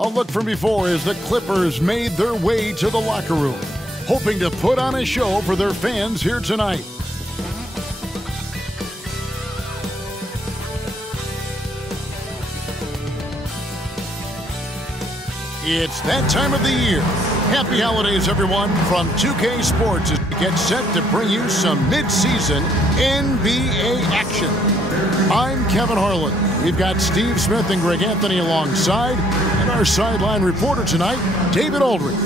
A look from before as the Clippers made their way to the locker room, hoping to put on a show for their fans here tonight. It's that time of the year. Happy holidays, everyone, from 2K Sports as we get set to bring you some mid-season NBA action. I'm Kevin Harlan. We've got Steve Smith and Greg Anthony alongside, and our sideline reporter tonight, David Aldridge.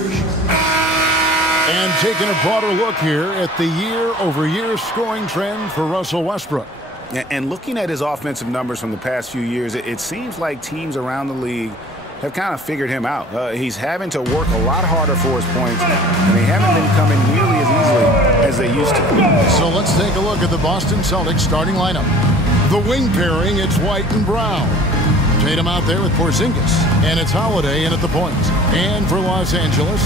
And taking a broader look here at the year-over-year scoring trend for Russell Westbrook. And looking at his offensive numbers from the past few years, it seems like teams around the league have kind of figured him out. He's having to work a lot harder for his points, and they haven't been coming nearly as easily as they used to. So let's take a look at the Boston Celtics starting lineup. The wing pairing, it's White and Brown. Tatum out there with Porzingis, and it's Holiday in at the point. And for Los Angeles,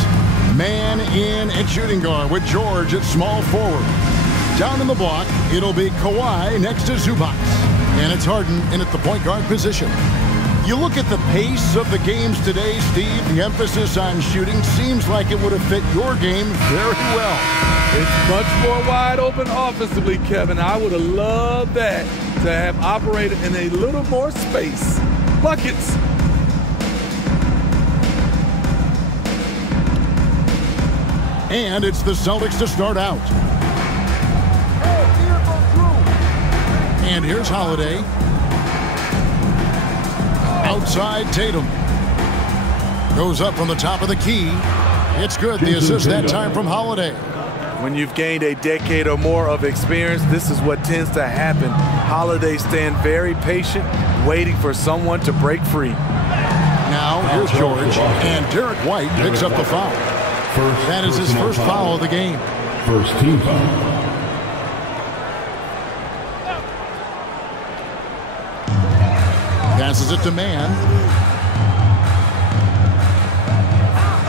man in at shooting guard with George at small forward. Down in the block, it'll be Kawhi next to Zubac. And it's Harden in at the point guard position. You look at the pace of the games today, Steve, the emphasis on shooting seems like it would have fit your game very well. It's much more wide open offensively, Kevin. I would have loved that to have operated in a little more space. Buckets. And it's the Celtics to start out. And here's Holiday. Outside Tatum. Goes up from the top of the key. It's good. The assist that time from Holiday. When you've gained a decade or more of experience, this is what tends to happen. Holiday staying very patient, waiting for someone to break free. Now here's George, and Derek White picks up the foul. That is his first foul of the game. First team foul. Passes it to Mann.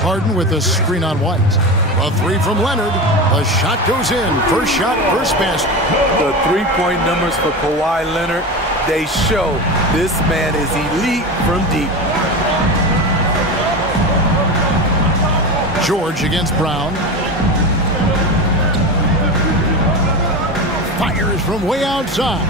Harden with a screen on White. A three from Leonard. The shot goes in. First shot, first basket. The three-point numbers for Kawhi Leonard, they show this man is elite from deep. George against Brown. Fires from way outside.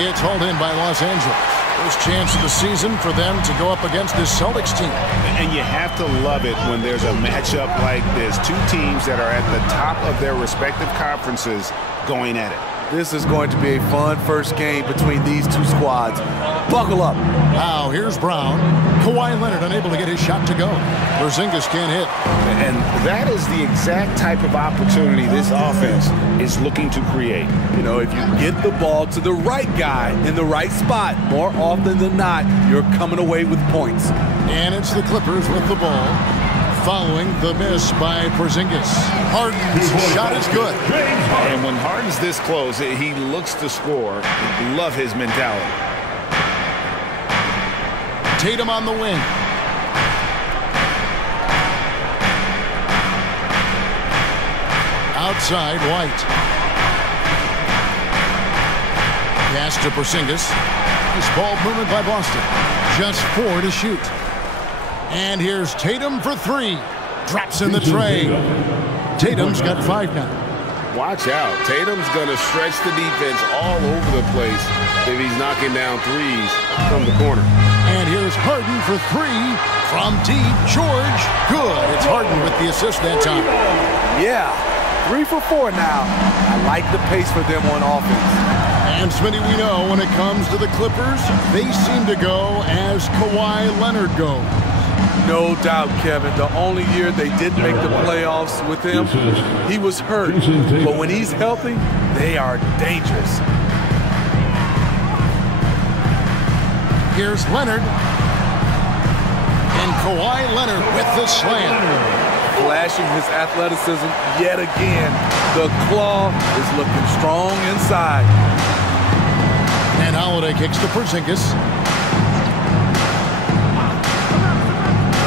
It's hauled in by Los Angeles. First chance of the season for them to go up against this Celtics team. And you have to love it when there's a matchup like this. Two teams that are at the top of their respective conferences going at it. This is going to be a fun first game between these two squads. Buckle up. Now here's Brown. Kawhi Leonard unable to get his shot to go. Porzingis can't hit. And that is the exact type of opportunity this offense is looking to create. You know, if you get the ball to the right guy in the right spot, more often than not, you're coming away with points. And it's the Clippers with the ball. Following the miss by Porzingis. Harden's shot is good. And when Harden's this close, he looks to score. Love his mentality. Tatum on the wing. Outside, White. Pass to Porzingis. Nice ball movement by Boston. Just 4 to shoot. And here's Tatum for 3. Drops in the tray. Tatum's got 5 now. Watch out. Tatum's going to stretch the defense all over the place if he's knocking down threes from the corner. And here's Harden for 3 from deep. George, good. It's Harden with the assist that time. Yeah, 3 for 4 now. I like the pace for them on offense. And Smitty, we know when it comes to the Clippers, they seem to go as Kawhi Leonard goes. No doubt, Kevin. The only year they didn't make the playoffs with him, he was hurt. But when he's healthy, they are dangerous. Here's Leonard. And Kawhi Leonard with the slam. Flashing his athleticism yet again. The claw is looking strong inside. And Holiday kicks to Porzingis.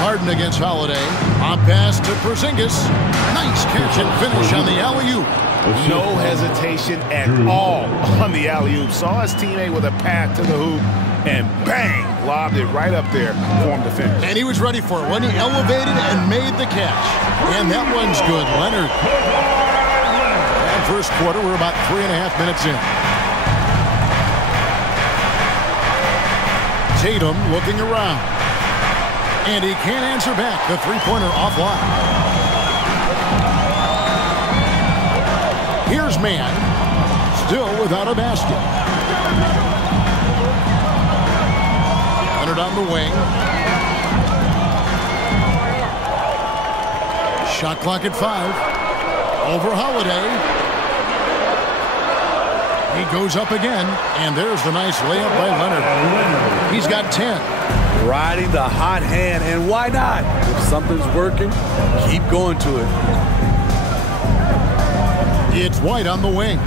Harden against Holiday. On pass to Porzingis. Nice catch and finish on the alley-oop. No hesitation at all on the alley-oop. Saw his teammate with a path to the hoop, and bang, lobbed it right up there for him to finish. And he was ready for it when he elevated and made the catch. And that one's good, Leonard. And first quarter, we're about 3.5 minutes in. Tatum looking around. And he can't answer back. The three-pointer offline. Here's Mann, still without a basket. Leonard on the wing. Shot clock at 5. Over Holiday. He goes up again, and there's the nice layup by Leonard. He's got 10. Riding the hot hand, and why not? If something's working, keep going to it. It's White on the wing.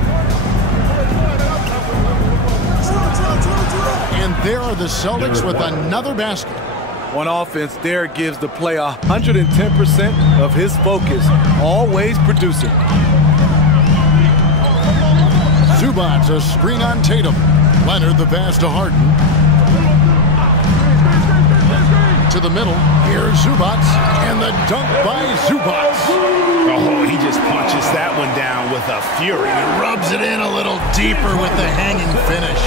And there are the Celtics with another basket. On offense, Derek gives the play 110% of his focus, always producing. Zubac, a screen on Tatum. Leonard, the pass to Harden. To the middle. Here's Zubac, and the dunk by Zubac. Oh, he just punches that one down with a fury. He rubs it in a little deeper with the hanging finish.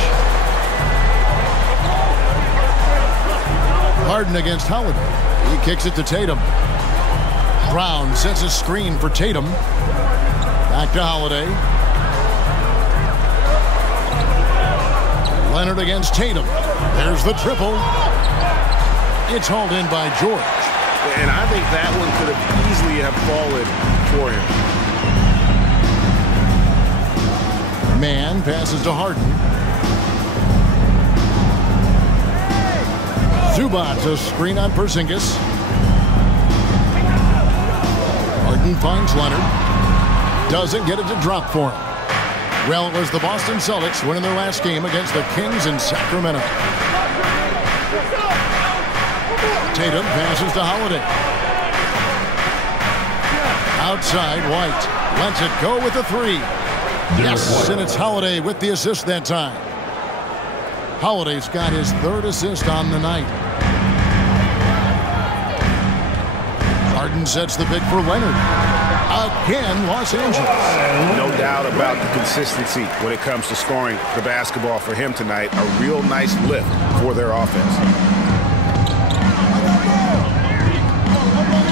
Harden against Holiday. He kicks it to Tatum. Brown sets a screen for Tatum. Back to Holiday. Leonard against Tatum. There's the triple. It's hauled in by George. And I think that one could have easily have fallen for him. Mann passes to Harden. Zubac, a screen on Porzingis. Harden finds Leonard. Doesn't get it to drop for him. Well, it was the Boston Celtics winning their last game against the Kings in Sacramento. Tatum passes to Holiday. Outside, White lets it go with a 3. Yes, and it's Holiday with the assist that time. Holiday's got his 3rd assist on the night. Harden sets the pick for Leonard. Again, Los Angeles. No doubt about the consistency when it comes to scoring the basketball for him tonight. A real nice lift for their offense.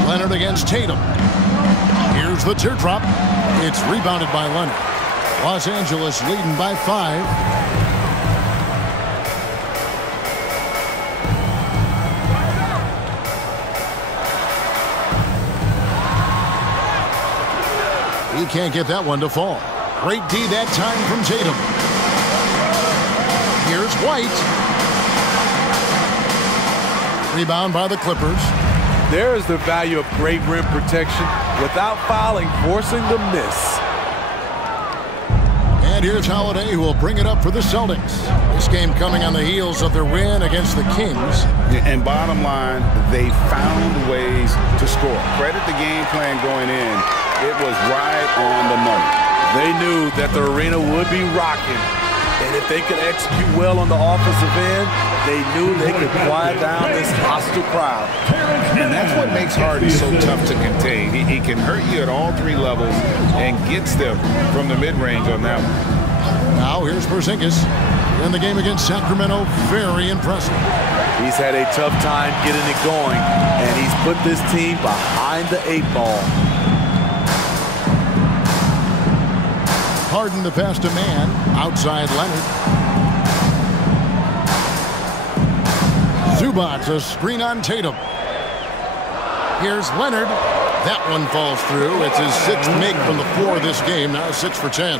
Leonard against Tatum. Here's the teardrop. It's rebounded by Leonard. Los Angeles leading by 5. He can't get that one to fall. Great D that time from Tatum. Here's White. Rebound by the Clippers. There is the value of great rim protection without fouling, forcing the miss. And here's Holiday, who will bring it up for the Celtics. This game coming on the heels of their win against the Kings. And bottom line, they found ways to score. Credit the game plan going in. It was right on the money. They knew that the arena would be rocking. And if they could execute well on the offensive end, they knew they could quiet down this hostile crowd. And that's what makes Harden so tough to contain. He can hurt you at all 3 levels and gets them from the mid-range on that one. Now here's Porzingis in the game against Sacramento. Very impressive. He's had a tough time getting it going, and he's put this team behind the 8 ball. Harden the pass to Mann. Outside Leonard. Zubac, a screen on Tatum. Here's Leonard. That one falls through. It's his 6th make from the floor this game. Now 6 for 10.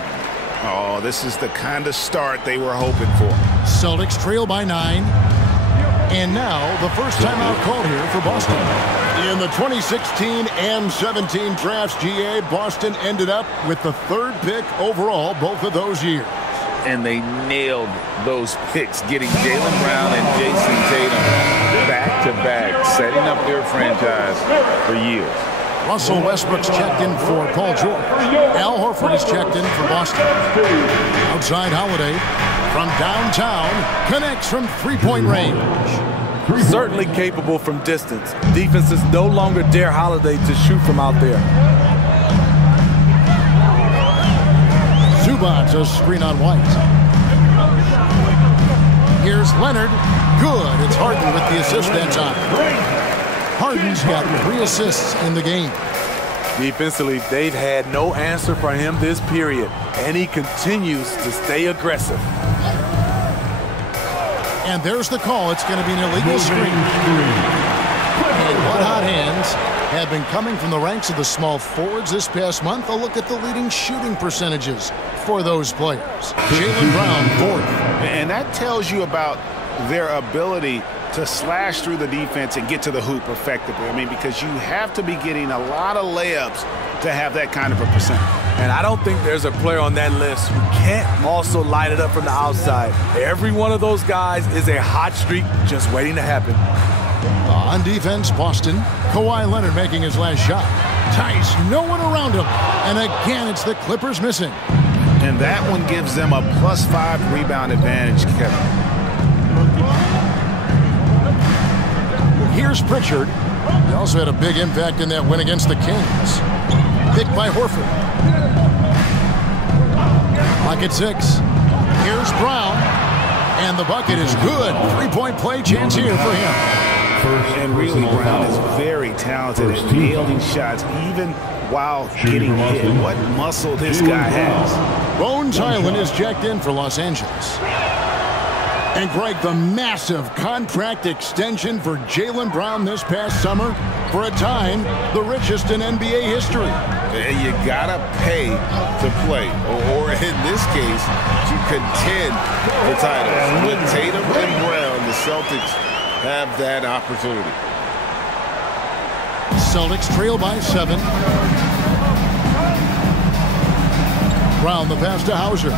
Oh, this is the kind of start they were hoping for. Celtics trail by 9. And now the first timeout called here for Boston. In the 2016 and 17 drafts, GA, Boston ended up with the 3rd pick overall both of those years. And they nailed those picks, getting Jaylen Brown and Jason Tatum back back-to-back, setting up their franchise for years. Russell Westbrook's checked in for Paul George. Al Horford is checked in for Boston. Outside Holiday from downtown connects from three-point range. Certainly capable from distance. Defenses no longer dare Holiday to shoot from out there. Zubac's a screen on White. Here's Leonard. Good. It's Harden with the assist that time. Harden's got 3 assists in the game. Defensively, they've had no answer for him this period, and he continues to stay aggressive. And there's the call. It's going to be an illegal screen. And what hot hands have been coming from the ranks of the small forwards this past month. A look at the leading shooting percentages for those players. Jaylen Brown, 4th. And that tells you about their ability to slash through the defense and get to the hoop effectively. I mean, because you have to be getting a lot of layups to have that kind of a percent. And I don't think there's a player on that list who can't also light it up from the outside. Every one of those guys is a hot streak just waiting to happen. On defense, Boston. Kawhi Leonard making his last shot. Tice, no one around him. And again, it's the Clippers missing. And that one gives them a +5 rebound advantage, Kevin. Here's Pritchard. He also had a big impact in that win against the Kings. Picked by Horford. Clock at 6. Here's Brown. And the bucket is good. 3-point play chance here for him. And really, Brown is very talented at nailing shots, even while getting hit. What muscle this guy has. Bones Highland is checked in for Los Angeles. And Greg, the massive contract extension for Jaylen Brown this past summer, for a time, the richest in NBA history. You gotta pay to play, or in this case, to contend for titles. With Tatum and Brown, the Celtics have that opportunity. Celtics trail by 7. Brown the pass to Hauser.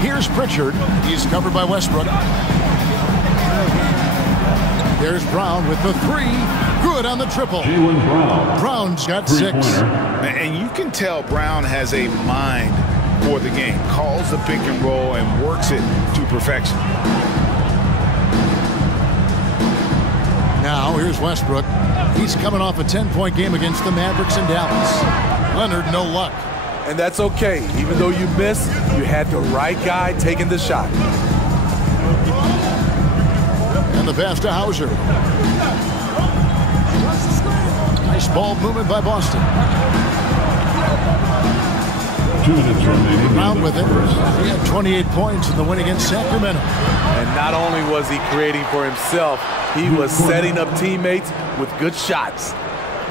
Here's Pritchard. He's covered by Westbrook. There's Brown with the 3. Good on the triple. Brown's got 6. And you can tell Brown has a mind for the game. Calls the pick and roll and works it to perfection. Now here's Westbrook. He's coming off a 10-point game against the Mavericks in Dallas. Leonard, no luck. And that's okay. Even though you missed, you had the right guy taking the shot. And the pass to Hauser. Nice ball movement by Boston. 2 minutes remaining. Brown with it. He had 28 points in the win against Sacramento. And not only was he creating for himself, he was setting up teammates with good shots.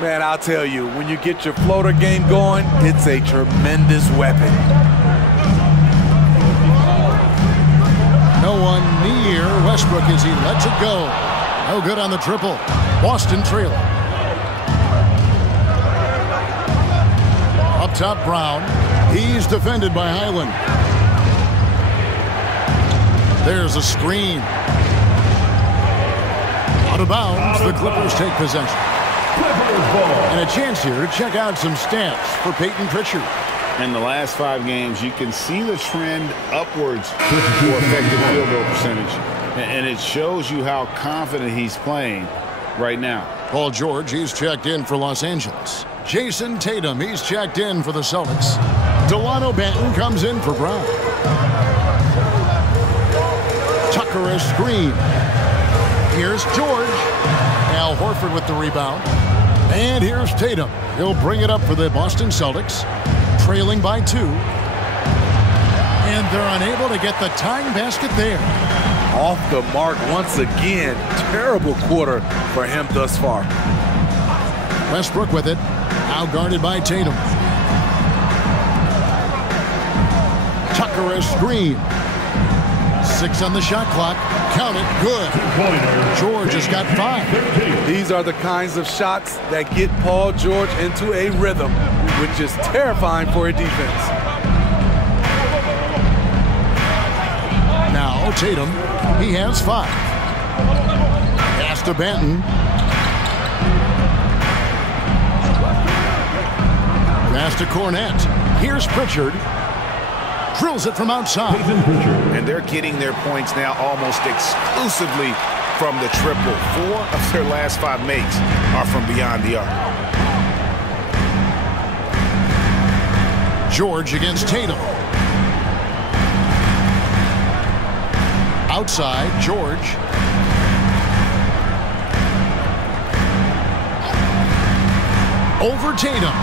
Man, I'll tell you, when you get your floater game going, it's a tremendous weapon. No one near Westbrook as he lets it go. No good on the triple. Boston trailing. Up top, Brown. He's defended by Highland. There's a screen. Out of bounds, the Clippers take possession. And a chance here to check out some stats for Peyton Pritchard. In the last 5 games, you can see the trend upwards for effective field goal percentage. And it shows you how confident he's playing right now. Paul George, he's checked in for Los Angeles. Jason Tatum, he's checked in for the Celtics. Delano Banton comes in for Brown. Tucker a screen. Here's George. Al Horford with the rebound. And here's Tatum. He'll bring it up for the Boston Celtics. Trailing by 2. And they're unable to get the tying basket there. Off the mark once again. Terrible quarter for him thus far. Westbrook with it. Now guarded by Tatum. Tucker a screen. 6 on the shot clock. Count it. Good. George has got 5. These are the kinds of shots that get Paul George into a rhythm, which is terrifying for a defense. Now Tatum, he has 5. Pass to Banton. Pass to Cornette. Here's Pritchard. Drills it from outside. And they're getting their points now almost exclusively from the triple. 4 of their last 5 makes are from beyond the arc. George against Tatum. Outside, George. Over Tatum.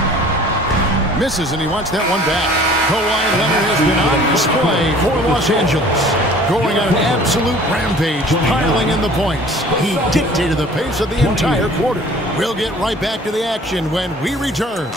Misses, and he wants that one back. Kawhi Leonard has been on display for Los Angeles. Going on an absolute rampage, piling in the points. He dictated the pace of the entire quarter. We'll get right back to the action when we return.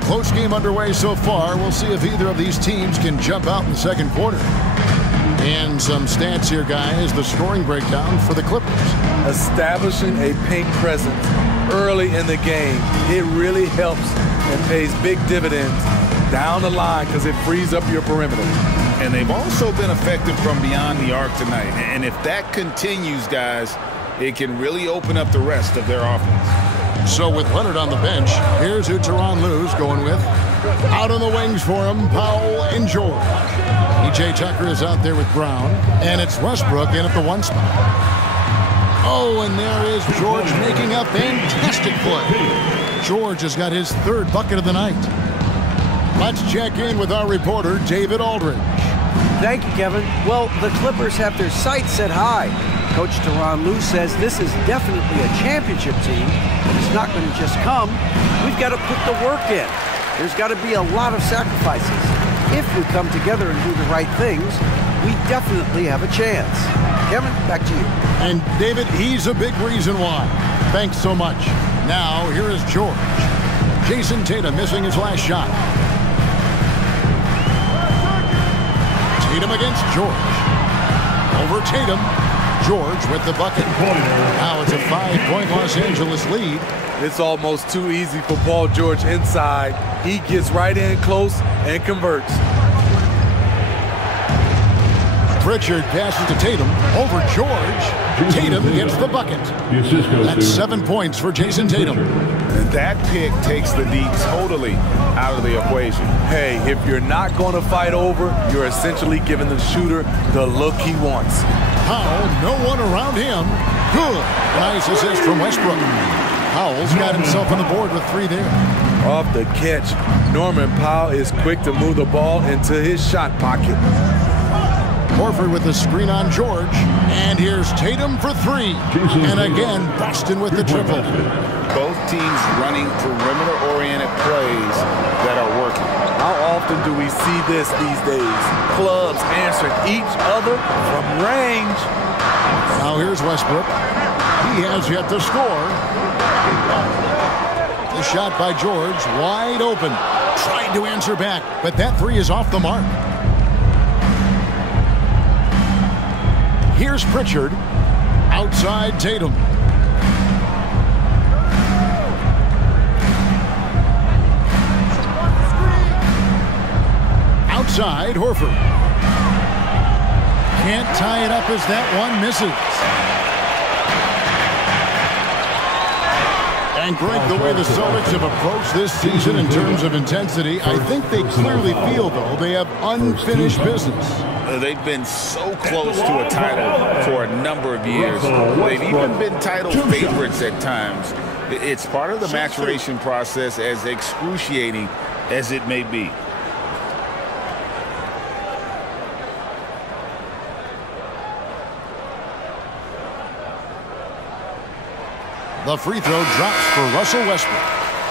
Close game underway so far. We'll see if either of these teams can jump out in the second quarter. And some stats here, guys. The scoring breakdown for the Clippers. Establishing a paint presence early in the game, it really helps and pays big dividends down the line because it frees up your perimeter. And they've also been effective from beyond the arc tonight. And if that continues, guys, it can really open up the rest of their offense. So with Leonard on the bench, here's who Tyronn Lue's going with. Out on the wings for him, Powell and George. E.J. Tucker is out there with Brown. And it's Westbrook in at the 1 spot. Oh, and there is George making a fantastic play. George has got his 3rd bucket of the night. Let's check in with our reporter, David Aldridge. Thank you, Kevin. Well, the Clippers have their sights set high. Coach Tyronn Lue says this is definitely a championship team, but it's not going to just come. We've got to put the work in. There's got to be a lot of sacrifices. If we come together and do the right things, we definitely have a chance. Kevin, back to you. And David, he's a big reason why. Thanks so much. Now, here is George. Jason Tatum missing his last shot. Tatum against George. Over Tatum. George with the bucket. Now it's a 5-point Los Angeles lead. It's almost too easy for Paul George inside. He gets right in close and converts. Pritchard passes to Tatum. Over George. Tatum gets the bucket. That's 7 points for Jason Tatum. And that pick takes the D totally out of the equation. Hey, if you're not going to fight over, you're essentially giving the shooter the look he wants. Powell, no one around him. Good. Nice assist from Westbrook. Powell's got himself on the board with 3 there. Off the catch, Norman Powell is quick to move the ball into his shot pocket. Horford with the screen on George. And here's Tatum for 3. And again, Boston with the triple. Both teams running perimeter-oriented plays that are working. How often do we see this these days? Clubs answering each other from range. Now here's Westbrook. He has yet to score. The shot by George, wide open. Tried to answer back, but that 3 is off the mark. Here's Pritchard. Outside Tatum. Outside Horford. Can't tie it up as that one misses. And Greg, the way the Celtics have approached this season in terms of intensity, I think they clearly feel, though, they have unfinished business. They've been so close to a title for a number of years. They've even been title favorites at times. It's part of the maturation process, as excruciating as it may be. The free throw drops for Russell Westbrook.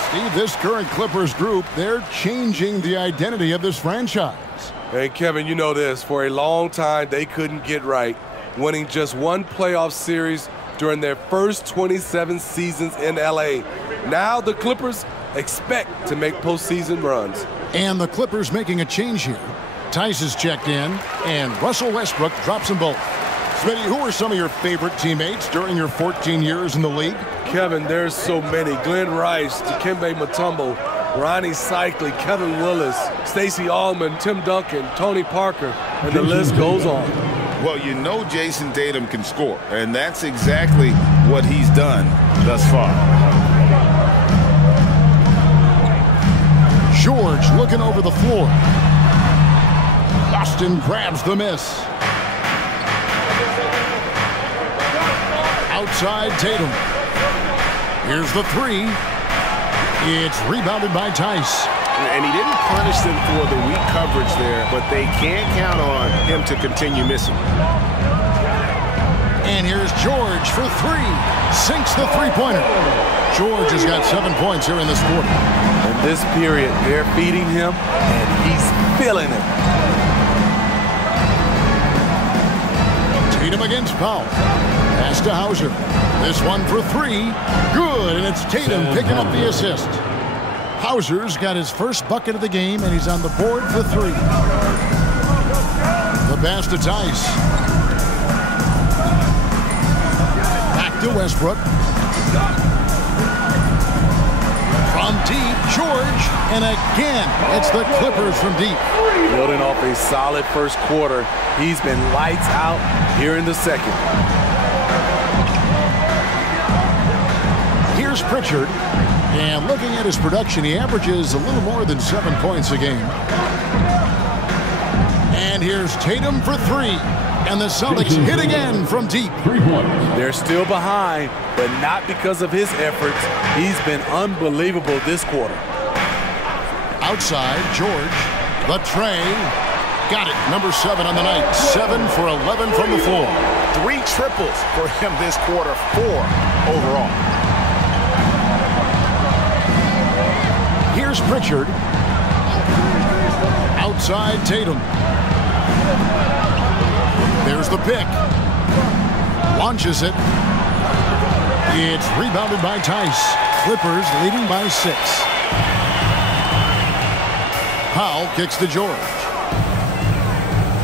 Steve, this current Clippers group, they're changing the identity of this franchise. Hey, Kevin, you know this. For a long time, they couldn't get right, winning just one playoff series during their first 27 seasons in L.A. Now the Clippers expect to make postseason runs. And the Clippers making a change here. Tice is checked in, and Russell Westbrook drops them both. Smitty, who are some of your favorite teammates during your 14 years in the league? Kevin, there's so many. Glenn Rice, Dikembe Mutombo, Ronnie Cycli, Kevin Willis, Stacey Allman, Tim Duncan, Tony Parker, and the list goes on. Well, you know Jason Tatum can score, and that's exactly what he's done thus far. George looking over the floor. Boston grabs the miss. Outside Tatum. Here's the three. It's rebounded by Tice. And he didn't punish them for the weak coverage there, but they can't count on him to continue missing. And here's George for three. Sinks the three-pointer. George has got 7 points here in this quarter. In this period, they're feeding him, and he's feeling it. Tatum against Powell. Pass to Hauser. This one for three. Good, and it's Tatum picking up the assist. Hauser's got his first bucket of the game, and he's on the board for three. The pass to Tice. Back to Westbrook. From deep, George, and again, it's the Clippers from deep. Building off a solid first quarter, he's been lights out here in the second. Here's Pritchard, and looking at his production, he averages a little more than 7 points a game. And here's Tatum for three, and the Celtics hit again from deep. They're still behind, but not because of his efforts. He's been unbelievable this quarter. Outside, George, the tray, got it, number 7 on the night, 7 for 11 from the floor. 3 triples for him this quarter, 4 overall. Here's Pritchard. Outside Tatum. There's the pick. Launches it. It's rebounded by Tice. Clippers leading by 6. Powell kicks to George.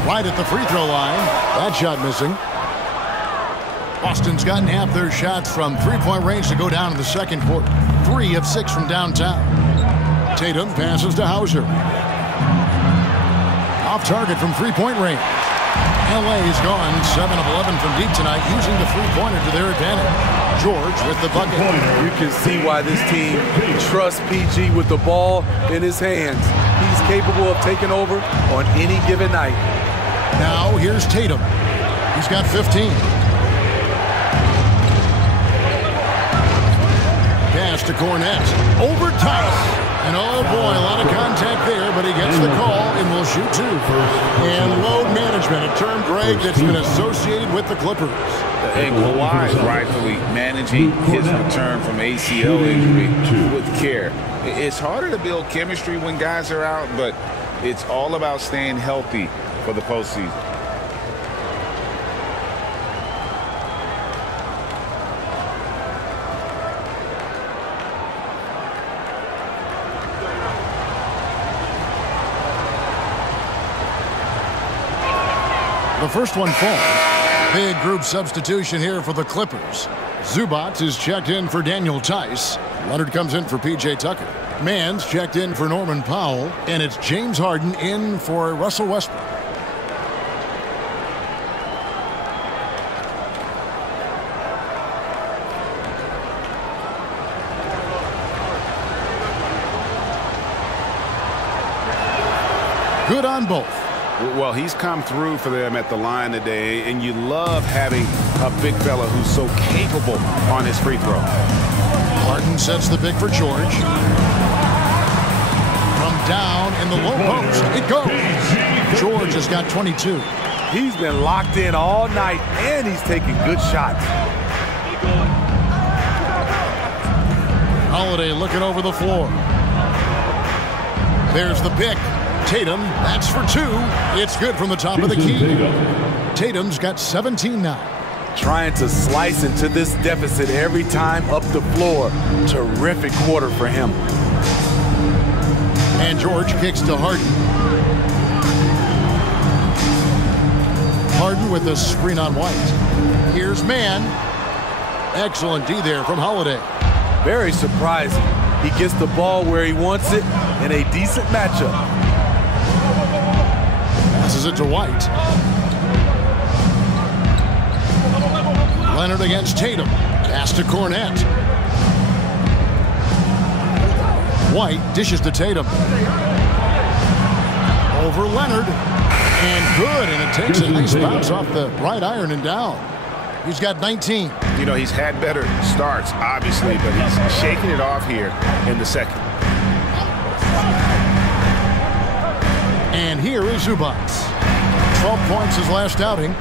Right at the free throw line. That shot missing. Boston's gotten half their shots from three-point range to go down in the second quarter. 3 of 6 from downtown. Tatum passes to Hauser. Off target from three-point range. LA's gone 7 of 11 from deep tonight, using the three-pointer to their advantage. George with the bucket. You can see why this team trusts PG with the ball in his hands. He's capable of taking over on any given night. Now here's Tatum. He's got 15. Pass to Cornette. Over Tice. And oh boy, a lot of contact there, but he gets the call and will shoot 2. And load management, a term, Greg, that's been associated with the Clippers. And Kawhi rightfully managing his return from ACL injury with care. It's harder to build chemistry when guys are out, but it's all about staying healthy for the postseason. The first one falls. Big group substitution here for the Clippers. Zubac is checked in for Daniel Tice. Leonard comes in for P.J. Tucker. Mann's checked in for Norman Powell. And it's James Harden in for Russell Westbrook. Good on both. Well, he's come through for them at the line today, and you love having a big fella who's so capable on his free throw. Harden sets the pick for George. From down in the low post, it goes. George has got 22. He's been locked in all night, and he's taking good shots. Holiday looking over the floor. There's the pick. Tatum, that's for two. It's good from the top of the key. Tatum's got 17 now. Trying to slice into this deficit every time up the floor. Terrific quarter for him. And George kicks to Harden. Harden with the screen on White. Here's man. Excellent D there from Holiday. Very surprising. He gets the ball where he wants it in a decent matchup. Passes it to White. Leonard against Tatum. Pass to Cornette. White dishes to Tatum. Over Leonard. And good, and it takes a nice bounce off the right iron and down. He's got 19. You know, he's had better starts, obviously, but he's shaking it off here in the second. And here is Zubac. 12 points his last outing.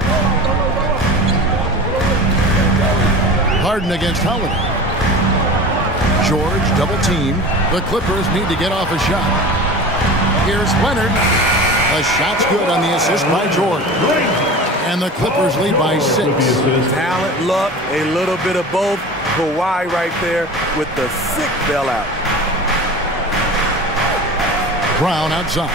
Harden against Holiday. George double team. The Clippers need to get off a shot. Here's Leonard. The shot's good on the assist by George. And the Clippers lead by 6. Talent, luck, a little bit of both. Kawhi right there with the sick bailout. Brown outside.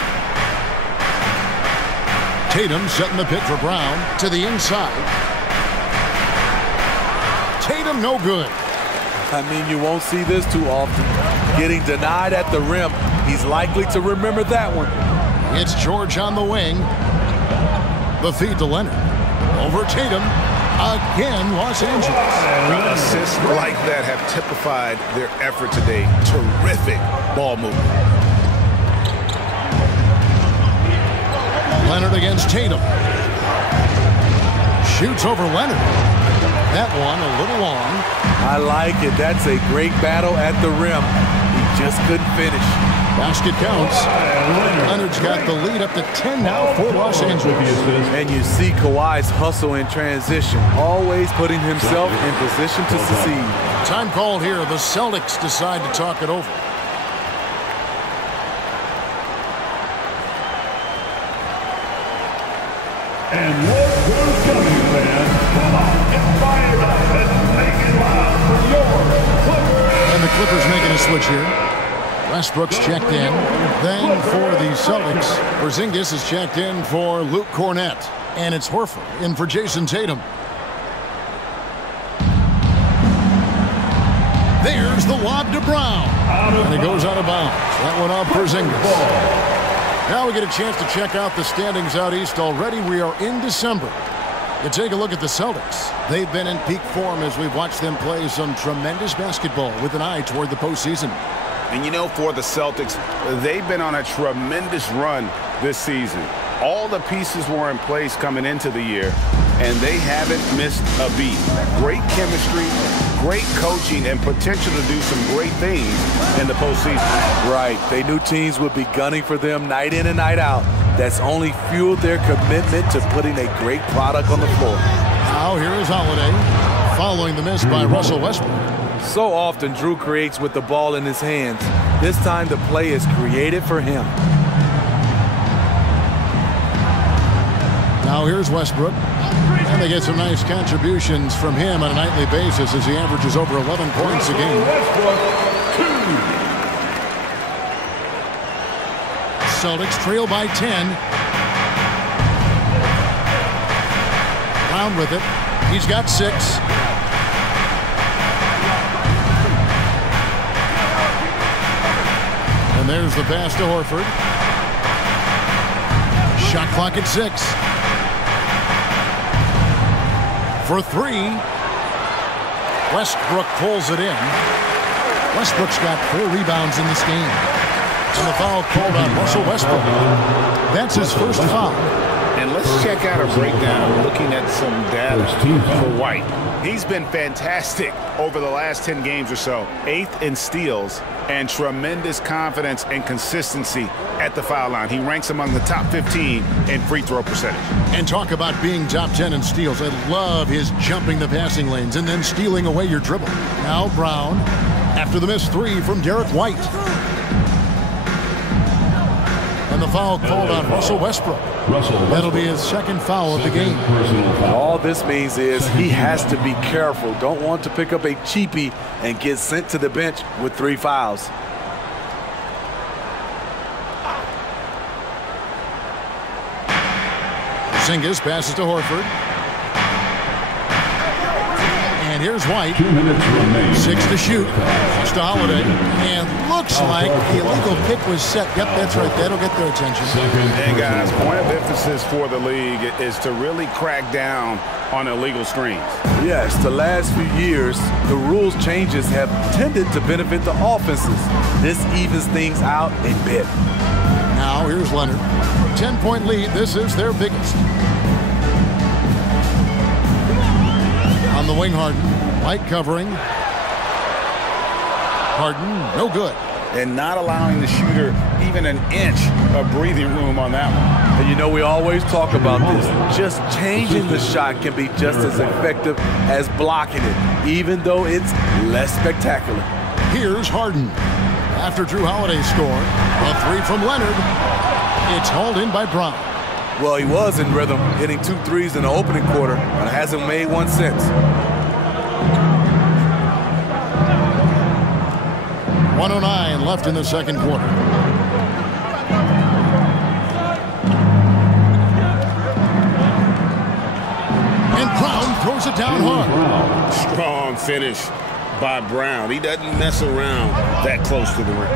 Tatum setting the pick for Brown to the inside. Tatum no good. I mean, you won't see this too often. Getting denied at the rim. He's likely to remember that one. It's George on the wing. The feed to Leonard. Over Tatum. Again, Los Angeles. Assists like that have typified their effort today. Terrific ball movement. Leonard against Tatum. Shoots over Leonard. That one a little long. I like it. That's a great battle at the rim. He just couldn't finish. Basket counts. Leonard's got the lead up to 10 now for Los Angeles. And you see Kawhi's hustle in transition, always putting himself in position to succeed. Time called here. The Celtics decide to talk it over. And what goes coming, man? Come on, get fired up and make it loud for your Clippers. And the Clippers making a switch here. Westbrook's checked in. Then for the Celtics, Porzingis is checked in for Luke Cornette. And it's Horford in for Jason Tatum. There's the lob to Brown. And it goes out of bounds. That one off Porzingis. Now we get a chance to check out the standings out east already. We are in December. You take a look at the Celtics. They've been in peak form as we've watched them play some tremendous basketball with an eye toward the postseason. And you know, for the Celtics, they've been on a tremendous run this season. All the pieces were in place coming into the year, and they haven't missed a beat. Great chemistry, great coaching, and potential to do some great things in the postseason. Right. They knew teams would be gunning for them night in and night out. That's only fueled their commitment to putting a great product on the floor. Now here is Holiday, following the miss by Russell Westbrook. So often Drew creates with the ball in his hands. This time the play is created for him. Now here's Westbrook. And they get some nice contributions from him on a nightly basis as he averages over 11 points a game. Celtics trail by 10. Brown with it. He's got 6. And there's the pass to Horford. Shot clock at 6. For 3. Westbrook pulls it in. Westbrook's got 4 rebounds in this game. And the foul called on Russell Westbrook. That's his first foul. And let's check out a breakdown looking at some data for White. He's been fantastic over the last 10 games or so. 8th in steals and tremendous confidence and consistency at the foul line. He ranks among the top 15 in free throw percentage. And talk about being top 10 in steals. I love his jumping the passing lanes and then stealing away your dribble. Now Brown after the missed three from Derek White. And the foul called on Russell Westbrook. That'll be his second foul of the game. All this means is he has to be careful. Don't want to pick up a cheapie and get sent to the bench with 3 fouls. Porzingis passes to Horford. And here's White. 2 minutes remaining. 6 to shoot. Pass to Holiday. And looks like the illegal pick was set. Yep, that's right. That'll get their attention. And guys, point of emphasis for the league is to really crack down on illegal screens. Yes, the last few years, the rules changes have tended to benefit the offenses. This evens things out a bit. Now here's Leonard. 10-point lead. This is their biggest. On the wing, Harden. White covering. Harden, no good. And not allowing the shooter even an inch of breathing room on that one. And you know, we always talk about this. Just changing the shot can be just as effective as blocking it, even though it's less spectacular. Here's Harden. After Drew Holiday scored, a three from Leonard. It's hauled in by Brown. Well, he was in rhythm, hitting 2 threes in the opening quarter, and hasn't made one since. 1:09 left in the second quarter. And Brown throws it down hard. Strong finish by Brown. He doesn't mess around that close to the rim.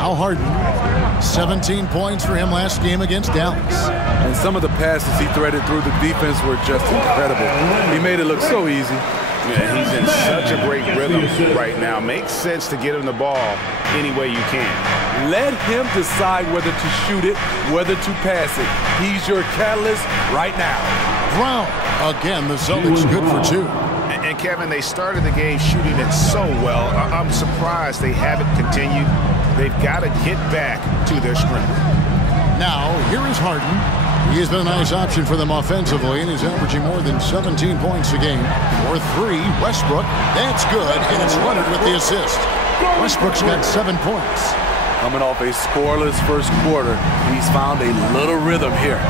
Al Harden, 17 points for him last game against Dallas. And some of the passes he threaded through the defense were just incredible. He made it look so easy. Yeah, he's in such a great rhythm right now. Makes sense to get him the ball any way you can. Let him decide whether to shoot it, whether to pass it. He's your catalyst right now. Brown, again, the Celtics good for 2. And Kevin, they started the game shooting it so well. I'm surprised they haven't continued. They've got to get back to their strength. Now, here is Harden. He has been a nice option for them offensively, and he's averaging more than 17 points a game. For 3, Westbrook. That's good, and it's Leonard with the assist. Westbrook's got 7 points. Coming off a scoreless first quarter, he's found a little rhythm here.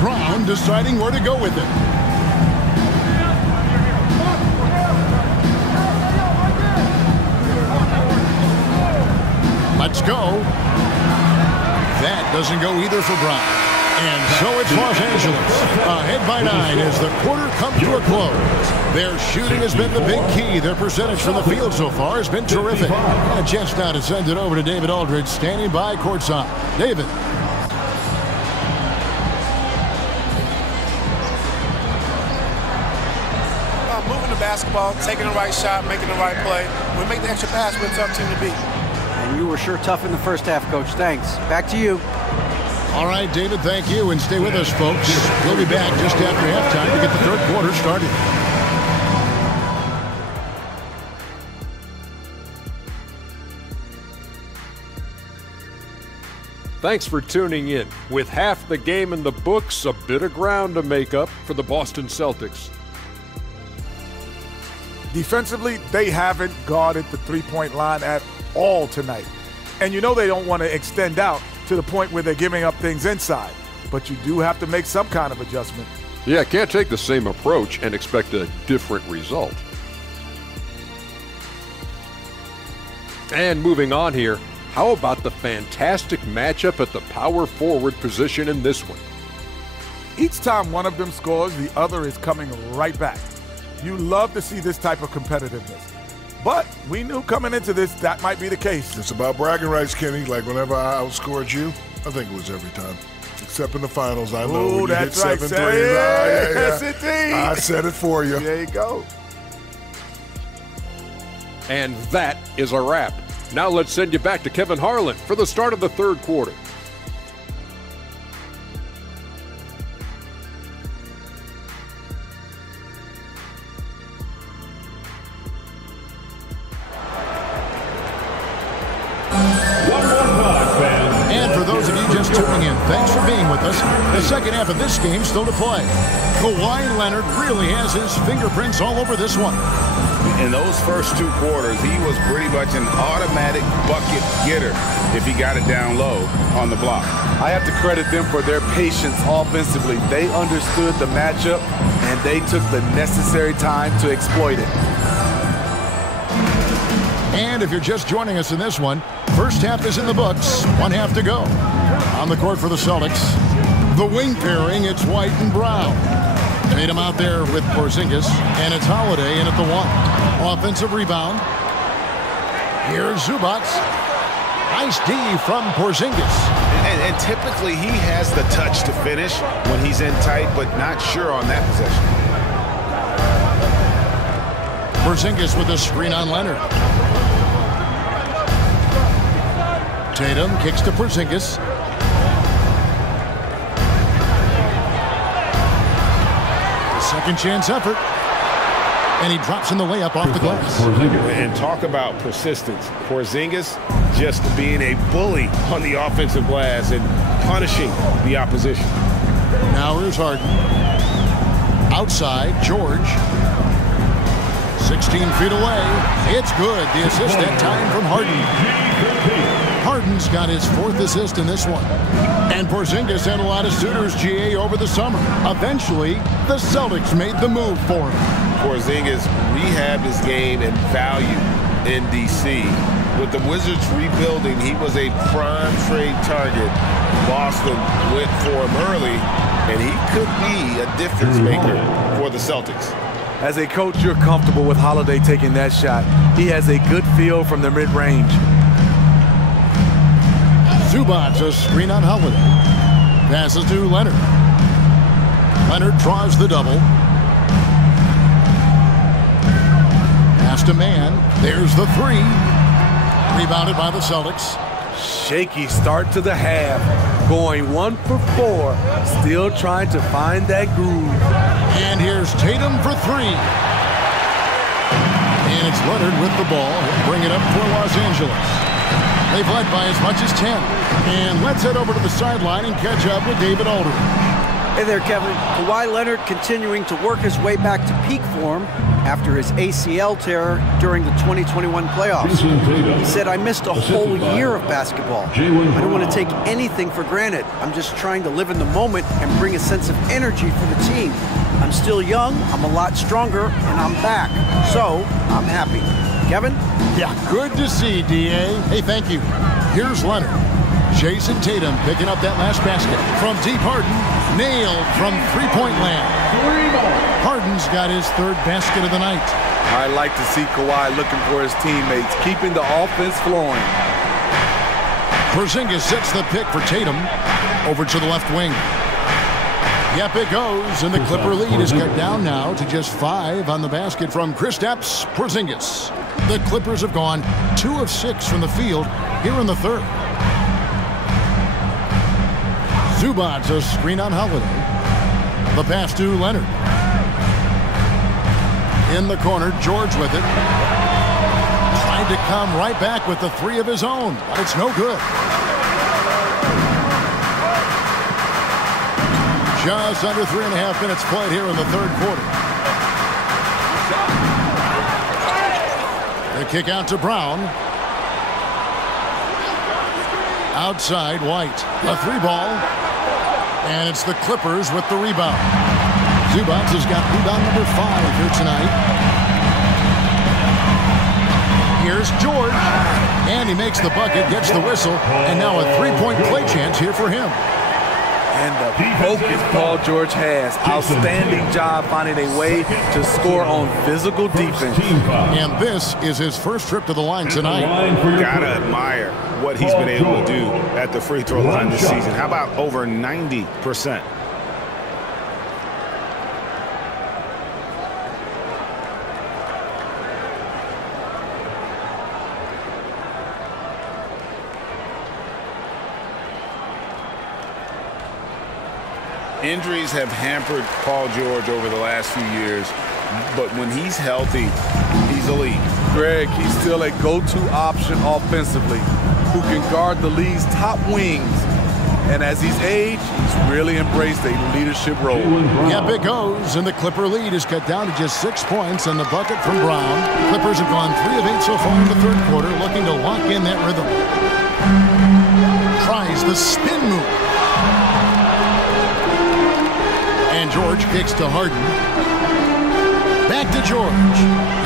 Brown deciding where to go with it. Let's go. That doesn't go either for Brown. And so it's Los Angeles. Ahead by 9 as the quarter comes to a close. Their shooting has been the big key. Their percentage from the field so far has been terrific. A chance now to send it over to David Aldridge, standing by courtside. David. Moving the basketball, taking the right shot, making the right play. We make the extra pass, we're a tough team to beat. And you were sure tough in the first half, Coach. Thanks. Back to you. All right, David, thank you. And stay with us, folks. We'll be back just after halftime to get the third quarter started. Thanks for tuning in. With half the game in the books, a bit of ground to make up for the Boston Celtics. Defensively, they haven't guarded the three-point line at all tonight. And you know they don't want to extend out to the point where they're giving up things inside. But you do have to make some kind of adjustment. Yeah, can't take the same approach and expect a different result. And moving on here, how about the fantastic matchup at the power forward position in this one? Each time one of them scores, the other is coming right back. You love to see this type of competitiveness. But we knew coming into this that might be the case. It's about bragging rights, Kenny. Like whenever I outscored you, I think it was every time. Except in the finals, I know when you hit 7 threes. Yes, indeed. I said it for you. There you go. And that is a wrap. Now let's send you back to Kevin Harlan for the start of the third quarter. And for those of you just tuning in, Thanks for being with us. The second half of this game still to play. Kawhi Leonard really has his fingerprints all over this one. In those first 2 quarters, he was pretty much an automatic bucket getter if he got it down low on the block. I have to credit them for their patience offensively. They understood the matchup, and they took the necessary time to exploit it. And if you're just joining us in this one, first half is in the books. 1 half to go. On the court for the Celtics, the wing pairing, it's White and Brown. Tatum out there with Porzingis, and it's Holiday in at the 1. Offensive rebound. Here's Zubac. Nice D from Porzingis. And typically he has the touch to finish when he's in tight, but not sure on that possession. Porzingis with a screen on Leonard. Tatum kicks to Porzingis. Second chance effort. And he drops in the layup off the glass. And talk about persistence. Porzingis just being a bully on the offensive glass and punishing the opposition. Now here's Harden. Outside, George. 16 feet away. It's good. The assist that time from Harden. Harden's got his 4th assist in this one. And Porzingis had a lot of suitors, GA, over the summer. Eventually, the Celtics made the move for him. Porzingis rehabbed his game and value in D.C. With the Wizards rebuilding, he was a prime trade target. Boston went for him early, and he could be a difference maker for the Celtics. As a coach, you're comfortable with Holiday taking that shot. He has a good feel from the mid-range. Zubac, a screen on Holiday. Passes to Leonard. Leonard draws the double. Pass to man. There's the 3. Rebounded by the Celtics. Shaky start to the half. Going 1 for 4. Still trying to find that groove. And here's Tatum for 3. And it's Leonard with the ball. He'll bring it up for Los Angeles. They've led by as much as 10. And let's head over to the sideline and catch up with David Aldridge. Hey there, Kevin. Kawhi Leonard continuing to work his way back to peak form after his ACL tear during the 2021 playoffs. He said, I missed a whole year of basketball. I don't want to take anything for granted. I'm just trying to live in the moment and bring a sense of energy for the team. I'm still young, I'm a lot stronger, and I'm back. So, I'm happy. Kevin? Yeah, good to see, D.A. Hey, thank you. Here's Leonard. Jason Tatum picking up that last basket. From deep, Harden. Nailed from three-point land. Harden's got his 3rd basket of the night. I like to see Kawhi looking for his teammates, keeping the offense flowing. Porzingis sets the pick for Tatum. Over to the left wing. Yep, it goes, and the Clipper lead is cut down now to just 5 on the basket from Kristaps Porzingis. The Clippers have gone 2 of 6 from the field here in the 3rd. Zubac, a screen on Holiday. The pass to Leonard. In the corner, George with it. Trying to come right back with the 3 of his own, but it's no good. Just under 3.5 minutes played here in the 3rd quarter. The kick out to Brown. Outside, White. A 3-ball. And it's the Clippers with the rebound. Zubac has got rebound number 5 here tonight. Here's George. And he makes the bucket, gets the whistle, and now a 3-point play chance here for him. And the focus Paul George has. Outstanding job finding a way to score on physical defense. And this is his first trip to the line tonight. Gotta admire what he's been able to do at the free throw line this season. How about over 90%? Injuries have hampered Paul George over the last few years, but when he's healthy, he's elite. Greg, he's still a go-to option offensively, who can guard the league's top wings. And as he's aged, he's really embraced a leadership role. Yep, it goes, and the Clipper lead is cut down to just 6 points on the bucket from Brown. Clippers have gone 3 of 8 so far in the third quarter, looking to lock in that rhythm. Tries the spin move. And George kicks to Harden. Back to George.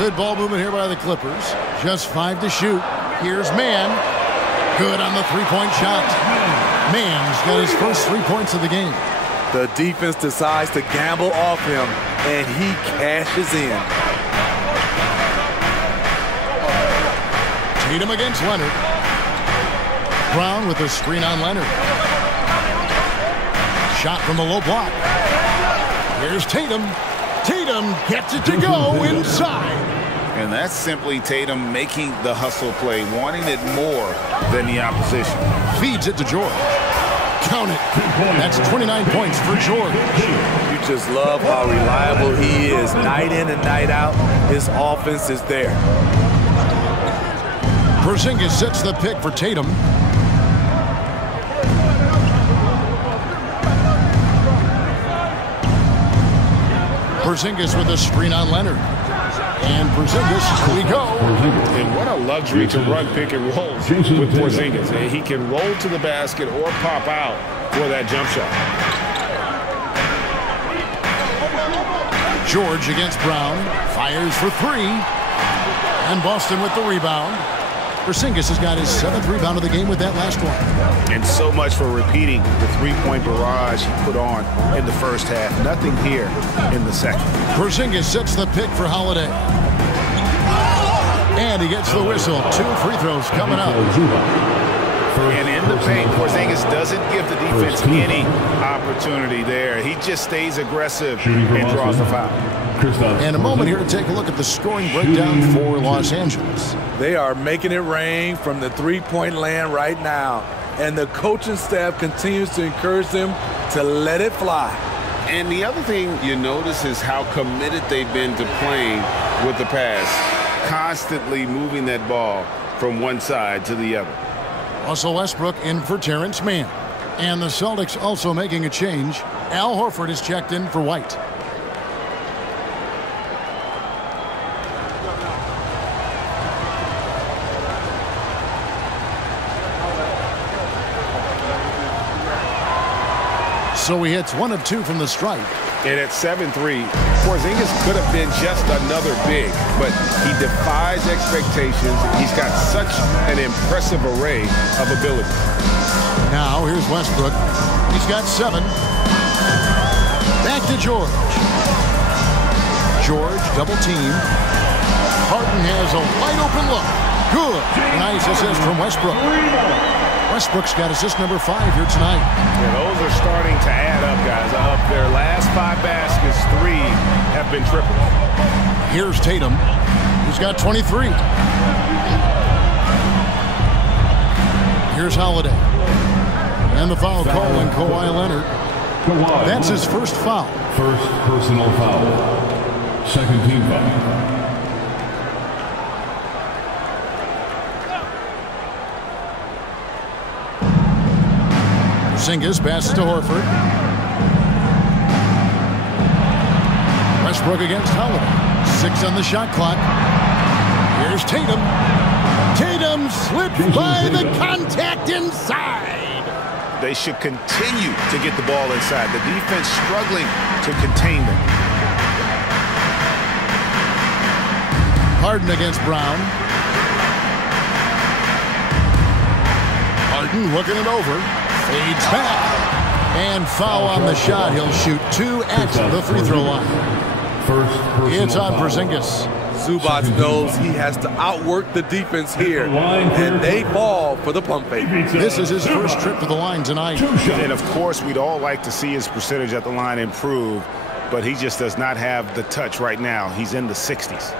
Good ball movement here by the Clippers. Just 5 to shoot. Here's Mann. Good on the three-point shot. Mann's got his first 3 points of the game. The defense decides to gamble off him, and he cashes in. Tatum against Leonard. Brown with a screen on Leonard. Shot from the low block. Here's Tatum. Tatum gets it to go inside. And that's simply Tatum making the hustle play, wanting it more than the opposition. Feeds it to George. Count it. That's 29 points for George. You just love how reliable he is. Night in and night out, his offense is there. Porzingis sets the pick for Tatum. Porzingis with a screen on Leonard. And Porzingis, here we go. And what a luxury to run pick and rolls with Porzingis. And he can roll to the basket or pop out for that jump shot. George against Brown. Fires for 3. And Boston with the rebound. Porzingis has got his 7th rebound of the game with that last one. And so much for repeating the three-point barrage he put on in the first half. Nothing here in the second. Porzingis sets the pick for Holiday. And he gets the whistle. 2 free throws coming up. And in the paint, Porzingis doesn't give the defense any opportunity there. He just stays aggressive and draws the foul. And a moment here to take a look at the scoring breakdown for Los Angeles. They are making it rain from the three-point land right now. And the coaching staff continues to encourage them to let it fly. And the other thing you notice is how committed they've been to playing with the pass, constantly moving that ball from one side to the other. Russell Westbrook in for Terrence Mann. And the Celtics also making a change. Al Horford is checked in for White. So he hits 1 of 2 from the stripe. And at 7'3", Porzingis could have been just another big, but he defies expectations. He's got such an impressive array of ability. Now here's Westbrook. He's got 7. Back to George. George double team. Harden has a wide open look. Good. Nice assist from Westbrook. Westbrook's got assist number 5 here tonight. Yeah, those are starting to add up, guys. Of their last 5 baskets, 3 have been triples. Here's Tatum. He's got 23. Here's Holiday. And the foul call on Kawhi Leonard. That's his first foul. First personal foul. Second team foul. Porzingis passes to Horford. Westbrook against Holiday. 6 on the shot clock. Here's Tatum. Tatum slipped by the contact inside. They should continue to get the ball inside. The defense struggling to contain them. Harden against Brown. Harden looking it over. Fades back. And foul on the shot. He'll shoot 2 at the free throw line. It's on Porzingis. Zubac knows he has to outwork the defense here, and they fall for the pump fake. This is his first trip to the line tonight. And of course, we'd all like to see his percentage at the line improve, but he just does not have the touch right now. He's in the 60s.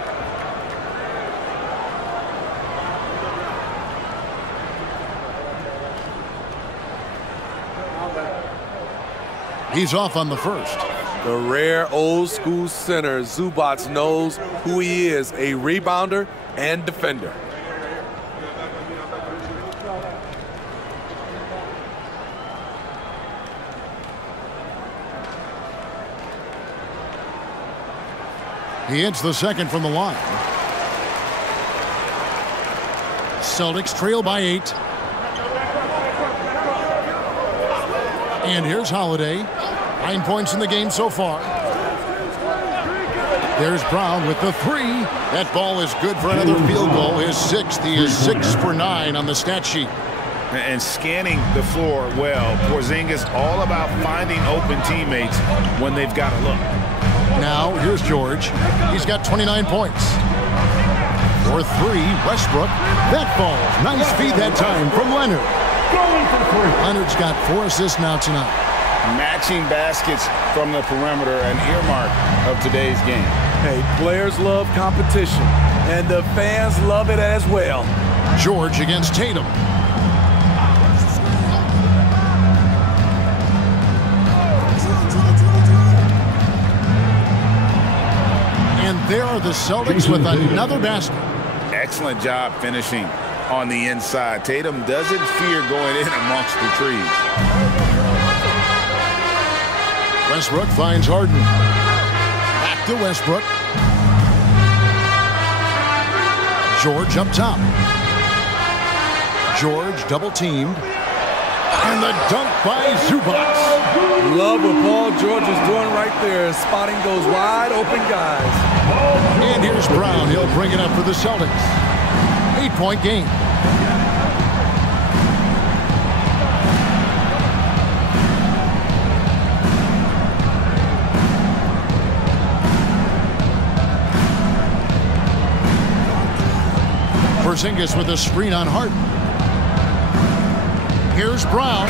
He's off on the first. The rare old school center, Zubac knows who he is, a rebounder and defender. He hits the second from the line. Celtics trail by 8. And here's Holiday. 9 points in the game so far. There's Brown with the 3. That ball is good for another field goal. His 6th. He is 6 for 9 on the stat sheet. And scanning the floor well. Porzingis all about finding open teammates when they've got to look. Now, here's George. He's got 29 points. For 3, Westbrook. That ball. Nice feed that time from Leonard. Leonard's got 4 assists now tonight. Matching baskets from the perimeter, an earmark of today's game. Hey, players love competition, and the fans love it as well. George against Tatum. And there are the Celtics with another basket. Excellent job finishing on the inside. Tatum doesn't fear going in amongst the trees. Westbrook finds Harden. Back to Westbrook. George up top. George double teamed. And the dunk by Zubac. Love what Paul George is doing right there, spotting those wide open guys. And here's Brown. He'll bring it up for the Celtics. 8-point game. Porzingis with a screen on Harden. Here's Brown.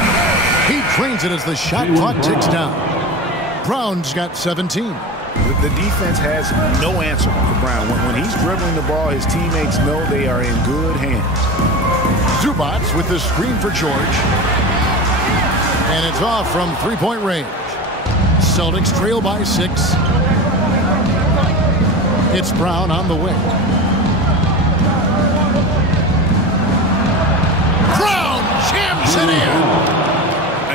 He drains it as the shot clock ticks down. Brown's got 17. The defense has no answer for Brown. When he's dribbling the ball, his teammates know they are in good hands. Zubac with the screen for George. And it's off from three-point range. Celtics trail by 6. It's Brown on the wing. Brown jams it in.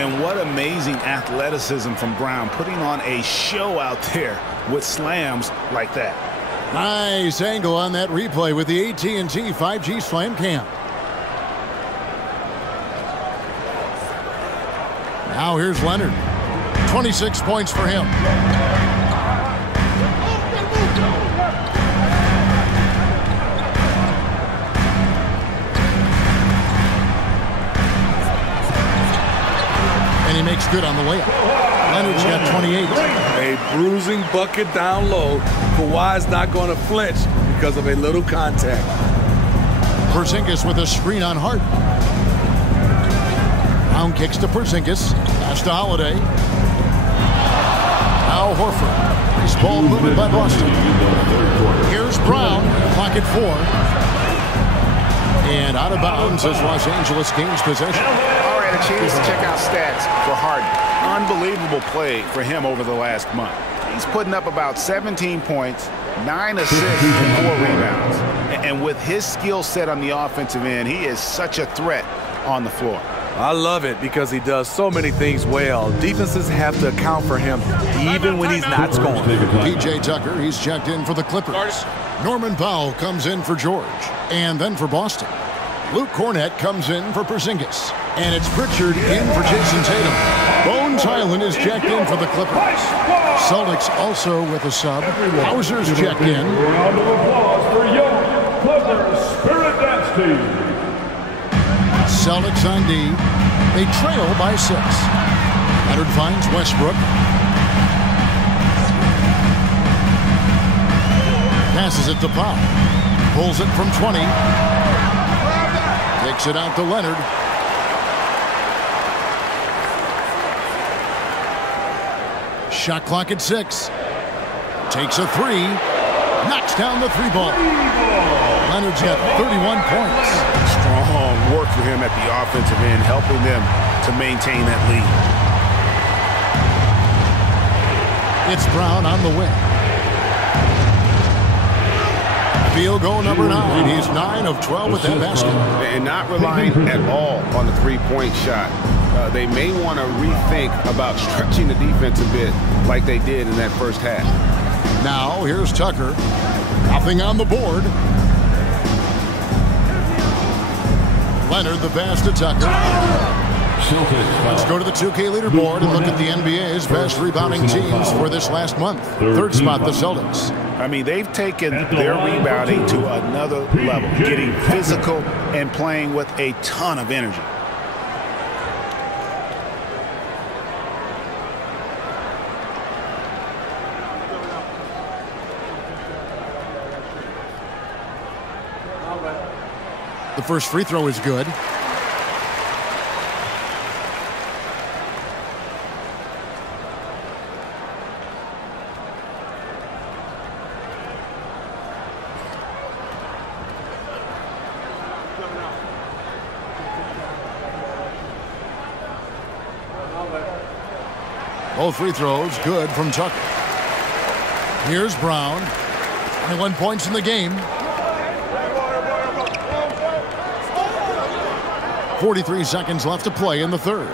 And what amazing athleticism from Brown, putting on a show out there with slams like that. Nice angle on that replay with the AT&T 5G Slam Cam. Now here's Leonard. 26 points for him. And he makes good on the layup. Leonard's got 28. A bruising bucket down low. Kawhi's not going to flinch because of a little contact. Porzingis with a screen on Harden. Brown kicks to Porzingis. Pass to Holiday. Now Horford. Nice ball movement by Boston. Here's Brown. Clock at 4. And out of bounds as Los Angeles gains possession. All right, a chance to check out stats for Harden. Unbelievable play for him over the last month. He's putting up about 17 points, 9 assists, and 4 rebounds. And with his skill set on the offensive end, he is such a threat on the floor. I love it because he does so many things well. Defenses have to account for him even when he's not scoring. P.J. Tucker, he's checked in for the Clippers. Norman Powell comes in for George. And then for Boston, Luke Cornett comes in for Porzingis. And it's Pritchard in for Jason Tatum. Bones Highland is checked in for the Clippers. Celtics also with a sub. Hauser's checked in. Round of applause for your Clippers Spirit Dance Team. Celtics on D. They trail by 6. Leonard finds Westbrook. Passes it to Pop. Pulls it from 20. Takes it out to Leonard. Shot clock at 6. Takes a 3. Knocks down the 3 ball. Leonard's got 31 points. Strong work for him at the offensive end, helping them to maintain that lead. It's Brown on the wing. Field goal number 9. He's 9 of 12 with that basket. And not relying at all on the three-point shot. They may want to rethink about stretching the defense a bit like they did in that first half. Now, here's Tucker. Nothing on the board. Leonard, the pass to Tucker. Let's go to the 2K leaderboard and look at the NBA's best rebounding teams for this last month. Third spot, the Celtics. I mean, they've taken their rebounding to another level, getting physical and playing with a ton of energy. The first free throw is good. Both free throws good from Tucker. Here's Brown. 21 points in the game. 43 seconds left to play in the third.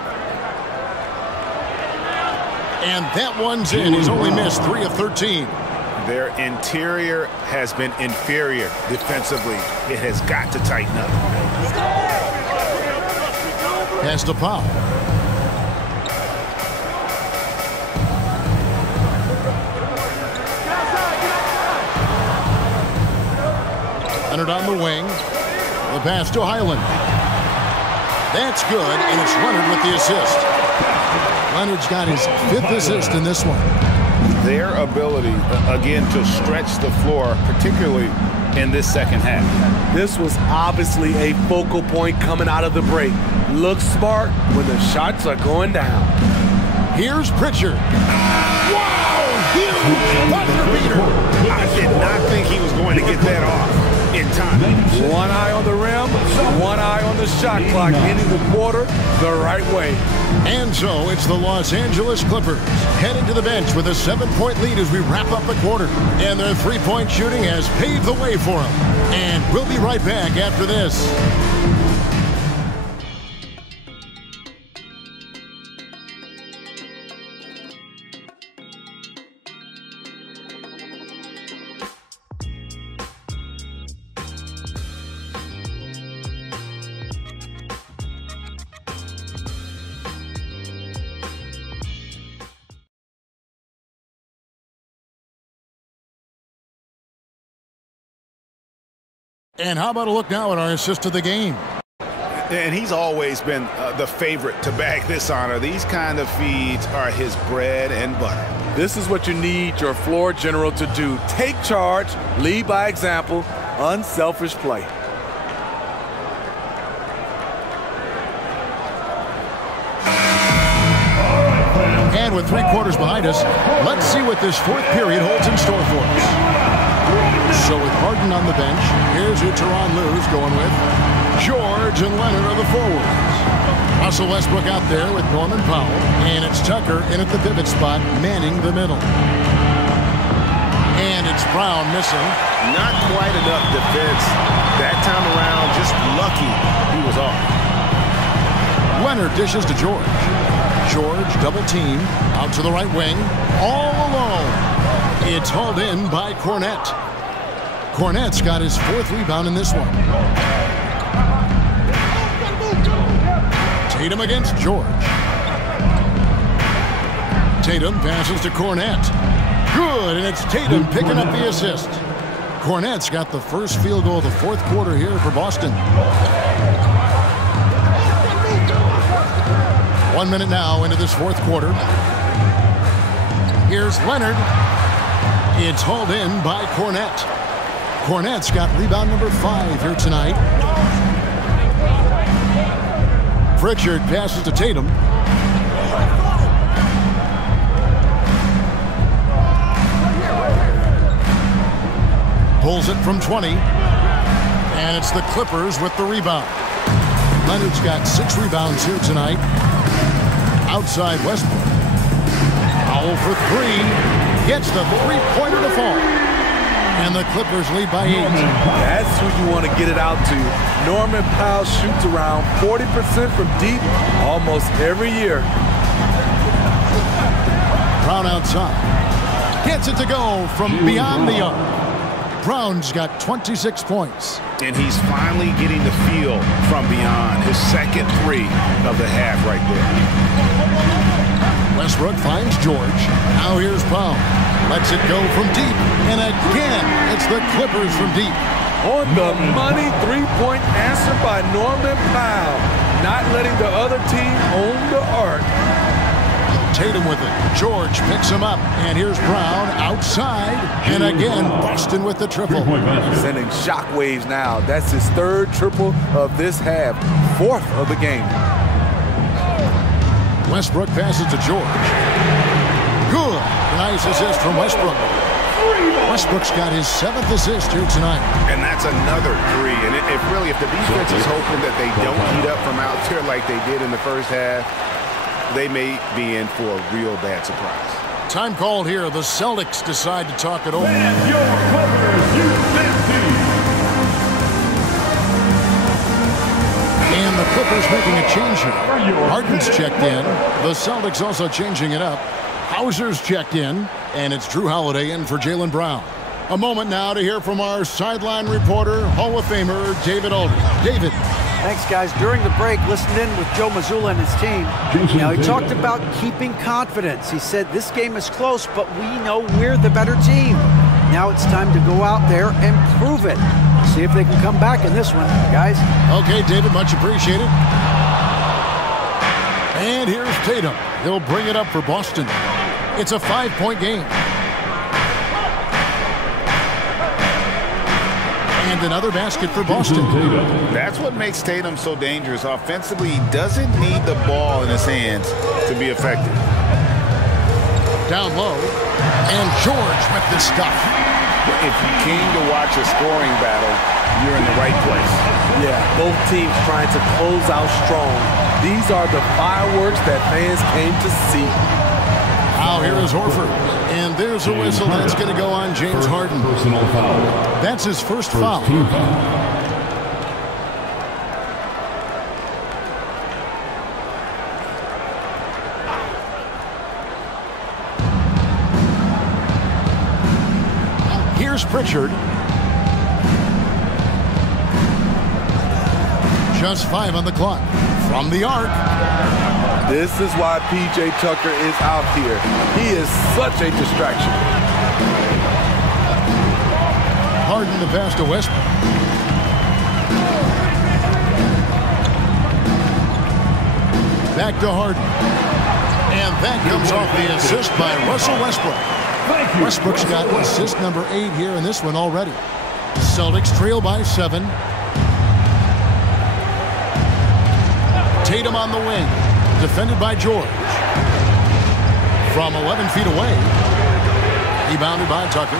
And that one's in. He's only missed 3 of 13. Their interior has been inferior defensively. It has got to tighten up. Pass to Powell. Leonard on the wing. The pass to Highland. That's good, and it's Leonard with the assist. Leonard's got his 5th assist in this one. Their ability, again, to stretch the floor, particularly in this second half. This was obviously a focal point coming out of the break. Looks smart when the shots are going down. Here's Pritchard. Wow! Huge buzzer beater! I did not think he was going to get that off in time. One eye on the rim, one eye on the shot clock, ending the quarter the right way. And so it's the Los Angeles Clippers heading to the bench with a 7-point lead as we wrap up the quarter. And their 3-point shooting has paved the way for them. And we'll be right back after this. And how about a look now at our assist of the game? And he's always been the favorite to bag this honor. These kind of feeds are his bread and butter. This is what you need your floor general to do. Take charge, lead by example, unselfish play. And with 3 quarters behind us, let's see what this 4th period holds in store for us. So with Harden on the bench, here's who Tyronn Lue's going with. George and Leonard are the forwards. Russell Westbrook out there with Norman Powell. And it's Tucker in at the pivot spot, manning the middle. And it's Brown missing. Not quite enough defense. That time around, just lucky he was off. Leonard dishes to George. George double team out to the right wing. All alone. It's hauled in by Cornette. Cornette's got his 4th rebound in this one. Tatum against George. Tatum passes to Cornette. Good, and it's Tatum picking up the assist. Cornette's got the first field goal of the 4th quarter here for Boston. 1 minute now into this 4th quarter. Here's Leonard. It's hauled in by Cornette. Cornette's got rebound number 5 here tonight. Pritchard passes to Tatum. Pulls it from 20. And it's the Clippers with the rebound. Leonard's got 6 rebounds here tonight. Outside Westbrook. Powell for 3. Gets the 3-pointer to fall. And the Clippers lead by 8. That's who you want to get it out to. Norman Powell shoots around 40% from deep almost every year. Brown outside. Gets it to go from beyond the arc. Brown's got 26 points. And he's finally getting the feel from beyond. His second three of the half right there. Westbrook finds George. Now here's Brown. Lets it go from deep. And again, it's the Clippers from deep. On the money three-point answer by Norman Powell. Not letting the other team own the arc. Tatum with it. George picks him up. And here's Brown outside. And again, Boston with the triple. Sending shockwaves now. That's his third triple of this half. Fourth of the game. Westbrook passes to George. Good. Nice assist from Westbrook. Westbrook's got his 7th assist here tonight. And that's another three. And if the defense is hoping that they don't heat up from out there like they did in the first half, they may be in for a real bad surprise. Time called here. The Celtics decide to talk it over. And your Clippers, And the Clippers making a change here. Harden's checked in. The Celtics also changing it up. Hauser's checked in. And it's Drew Holiday in for Jaylen Brown. A moment now to hear from our sideline reporter, Hall of Famer David Aldridge. David. Thanks, guys. During the break, listened in with Joe Mazzulla and his team. Now, he talked about keeping confidence. He said this game is close, but we know we're the better team. Now it's time to go out there and prove it. See if they can come back in this one, guys. Okay, David, much appreciated. And here's Tatum. He'll bring it up for Boston. It's a 5-point game. And another basket for Boston. That's what makes Tatum so dangerous. Offensively, he doesn't need the ball in his hands to be effective. Down low. And George with the stuff. If you came to watch a scoring battle, you're in the right place. Yeah, both teams trying to close out strong. These are the fireworks that fans came to see. Now here is Horford. And there's a whistle that's going to go on James Harden. Personal foul. That's his first foul. Team foul. Here's Pritchard. Just 5 on the clock. From the arc. This is why P.J. Tucker is out here. He is such a distraction. Harden the pass to Westbrook. Back to Harden. And that comes off the assist by Russell Westbrook. Westbrook's got assist number 8 here in this one already. Celtics trail by 7. Tatum on the wing. Defended by George. From 11 feet away. Rebounded by Tucker.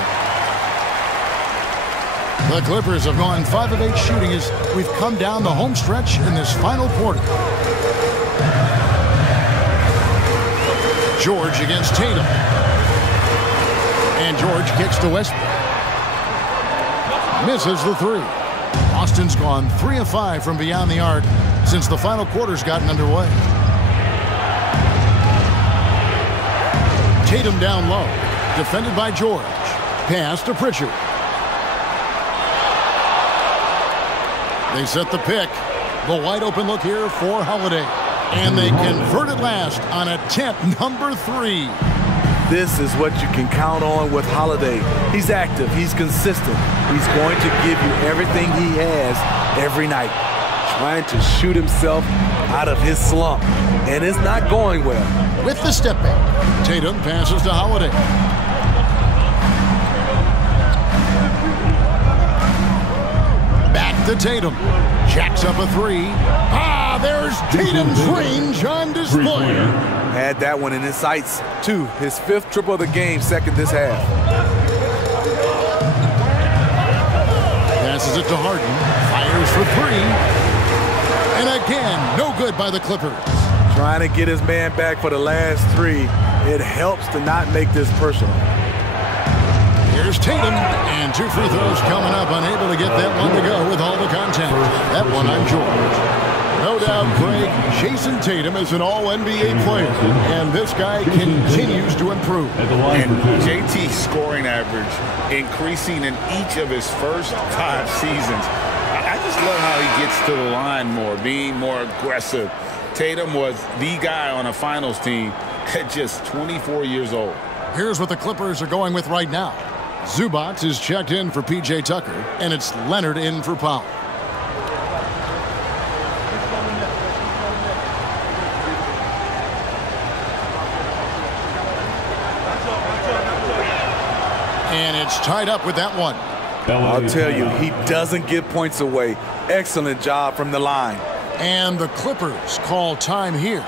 The Clippers have gone 5 of 8 shooting as we've come down the home stretch in this final quarter. George against Tatum. And George kicks to Westbrook. Misses the 3. Boston's gone 3 of 5 from beyond the arc since the final quarter's gotten underway. Tatum down low. Defended by George. Pass to Pritchard. They set the pick. The wide open look here for Holiday. And they convert it last on attempt number 3. This is what you can count on with Holiday. He's active. He's consistent. He's going to give you everything he has every night. Trying to shoot himself out of his slump. And it's not going well. With the step back, Tatum passes to Holiday. Back to Tatum. Jacks up a 3. There's Tatum's range on display. Had that one in his sights, too. His 5th triple of the game, second this half. Passes it to Harden. Fires for 3. And again, no good by the Clippers. Trying to get his man back for the last 3. It helps to not make this personal. Here's Tatum, and 2 free throws coming up. Unable to get that one to go with all the contact. That one on George. No doubt, Craig, Jason Tatum is an all-NBA player, and this guy continues to improve. And JT's scoring average increasing in each of his first 5 seasons. I just love how he gets to the line more, being more aggressive. Tatum was the guy on a finals team at just 24 years old. Here's what the Clippers are going with right now. Zubac is checked in for P.J. Tucker, and it's Leonard in for Powell. And it's tied up with that one. I'll tell you, he doesn't give points away. Excellent job from the line. And the Clippers call time here.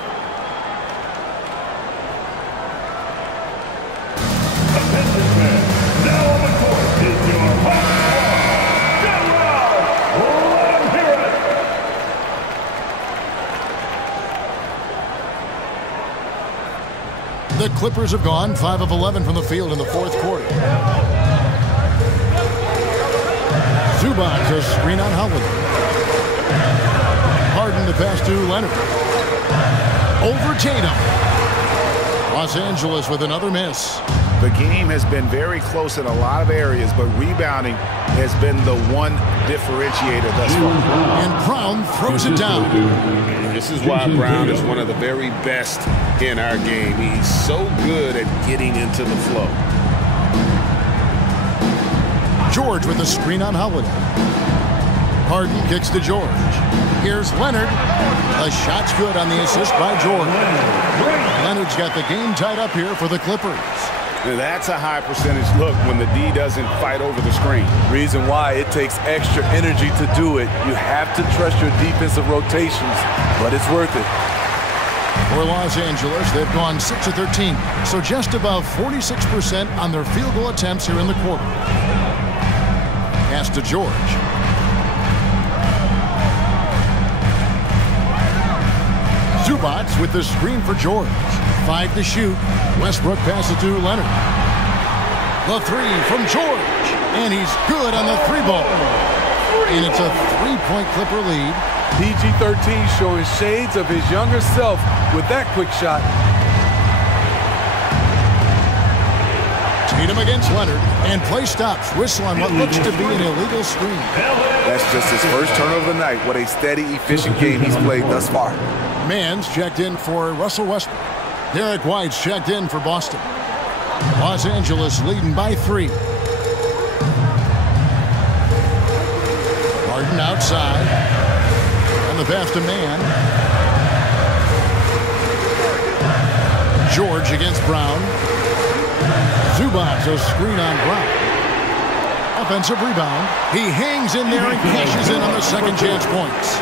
The Clippers have gone 5 of 11 from the field in the fourth quarter. Zubac, a screen on Howard. Harden to pass to Leonard. Over Tatum. Los Angeles with another miss. The game has been very close in a lot of areas, but rebounding has been the one differentiator thus far. And Brown throws it down. This is why Brown is one of the very best in our game. He's so good at getting into the flow. George with a screen on Holiday. Harden kicks to George. Here's Leonard. The shot's good on the assist by George. Leonard's got the game tied up here for the Clippers. That's a high percentage look when the D doesn't fight over the screen. Reason why it takes extra energy to do it. You have to trust your defensive rotations, but it's worth it. For Los Angeles, they've gone 6 of 13, so just above 46% on their field goal attempts here in the quarter. Pass to George. Zubac with the screen for George. 5 to shoot. Westbrook passes to Leonard. The 3 from George. And he's good on the 3-ball. And it's a 3-point Clipper lead. PG-13 showing shades of his younger self with that quick shot. Tatum against Leonard. And play stops. Whistle on what looks to be an illegal screen. That's just his first turnover of the night. What a steady, efficient game he's played thus far. Mann's checked in for Russell Westbrook. Derek White's checked in for Boston. Los Angeles leading by 3. Harden outside. And the pass to Mann. George against Brown. Zubac, a screen on Brown. Offensive rebound. He hangs in there and cashes in on the second chance points.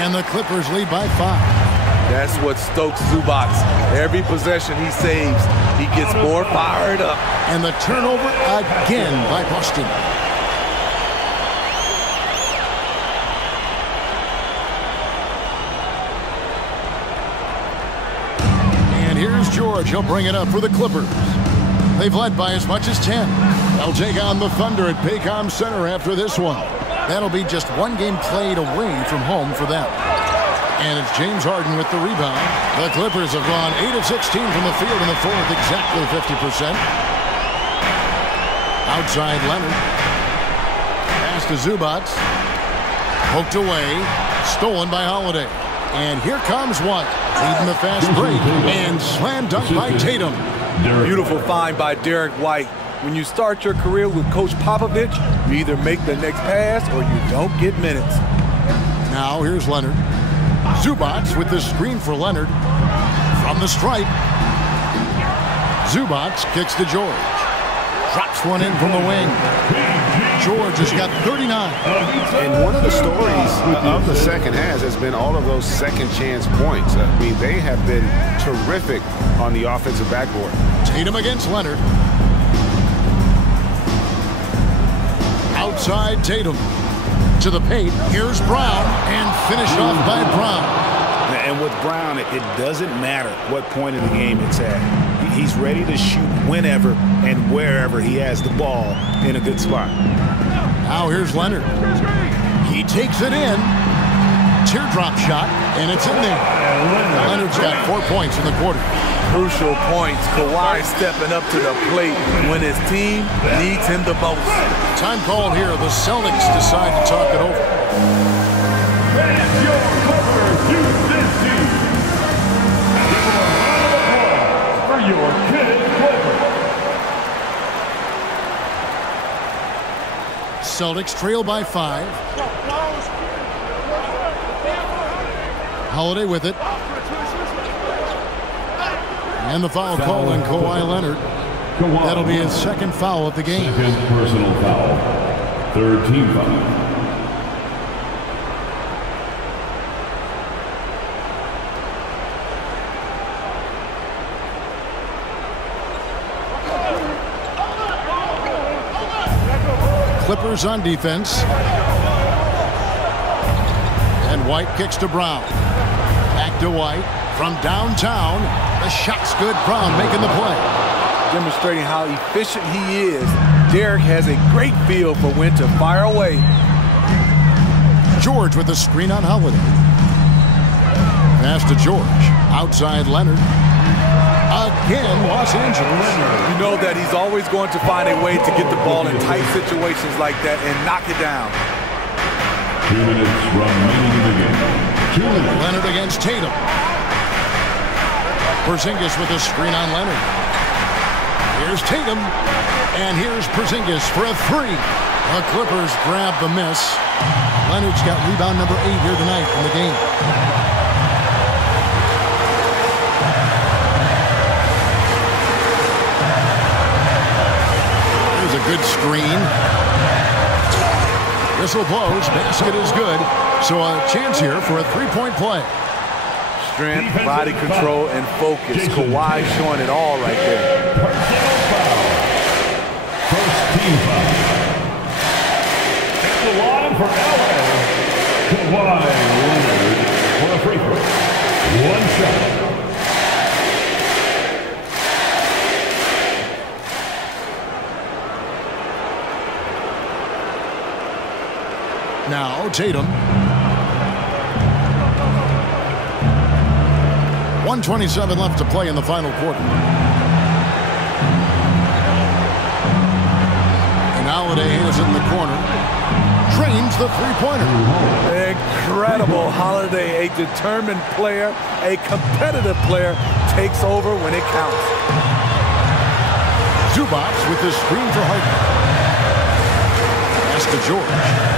And the Clippers lead by 5. That's what stokes Zubac. Every possession he saves, he gets more fired up. And the turnover again by Boston. And here's George. He'll bring it up for the Clippers. They've led by as much as 10. They'll take on the Thunder at Paycom Center after this one. That'll be just one game played away from home for them. And it's James Harden with the rebound. The Clippers have gone 8 of 16 from the field in the fourth, exactly 50%. Outside Leonard. Pass to Zubac. Poked away. Stolen by Holiday. And here comes White. Leading the fast break. And slam dunk by Tatum. Beautiful find by Derek White. When you start your career with Coach Popovich, you either make the next pass or you don't get minutes. Now here's Leonard. Zubac with the screen for Leonard. From the stripe. Zubac kicks to George. Drops one in from the wing. George has got 39. And one of the stories of the second half has been all of those second chance points. I mean, they have been terrific on the offensive backboard. Tatum against Leonard. Outside Tatum. To the paint. Here's Brown. And finished off by Brown. And with Brown, it doesn't matter what point in the game it's at. He's ready to shoot whenever and wherever he has the ball in a good spot. Now here's Leonard. He takes it in. teardrop shot, and it's in there. Leonard's got 4 points in the quarter. Crucial points. Kawhi stepping up to the plate when his team needs him the most. Time called here. The Celtics decide to talk it over. And your Clippers use this team. Give them a round of applause for your kid Clippers. Celtics trail by 5. Holiday with it. And the foul call on Kawhi Leonard. That'll be his second foul of the game. Second personal foul. Third team foul. Clippers on defense. And White kicks to Brown. Back to White. From downtown, the shot's good. Brown making the play. Demonstrating how efficient he is. Derek has a great feel for when to fire away. George with the screen on Holiday. Pass to George. Outside Leonard. Again, Los Angeles. You know that he's always going to find a way to get the ball in tight situations like that and knock it down. 2 minutes remaining in the game. 2 minutes. Leonard against Tatum. Porzingis with a screen on Leonard. Here's Tatum. And here's Porzingis for a 3. The Clippers grab the miss. Leonard's got rebound number 8 here tonight in the game. There's a good screen. Whistle blows. Basket is good. So a chance here for a 3-point play. Strength, body control, and focus. Kawhi showing it all right there. Personal foul. First team foul. At the line for LA, Kawhi Leonard for a free throw. 1 shot. Now Tatum. 1:27 left to play in the final quarter. And Holiday is in the corner. Drains the three-pointer. Incredible. Holiday, a determined player, a competitive player, takes over when it counts. Zubac with the screen for Harden. Pass to George.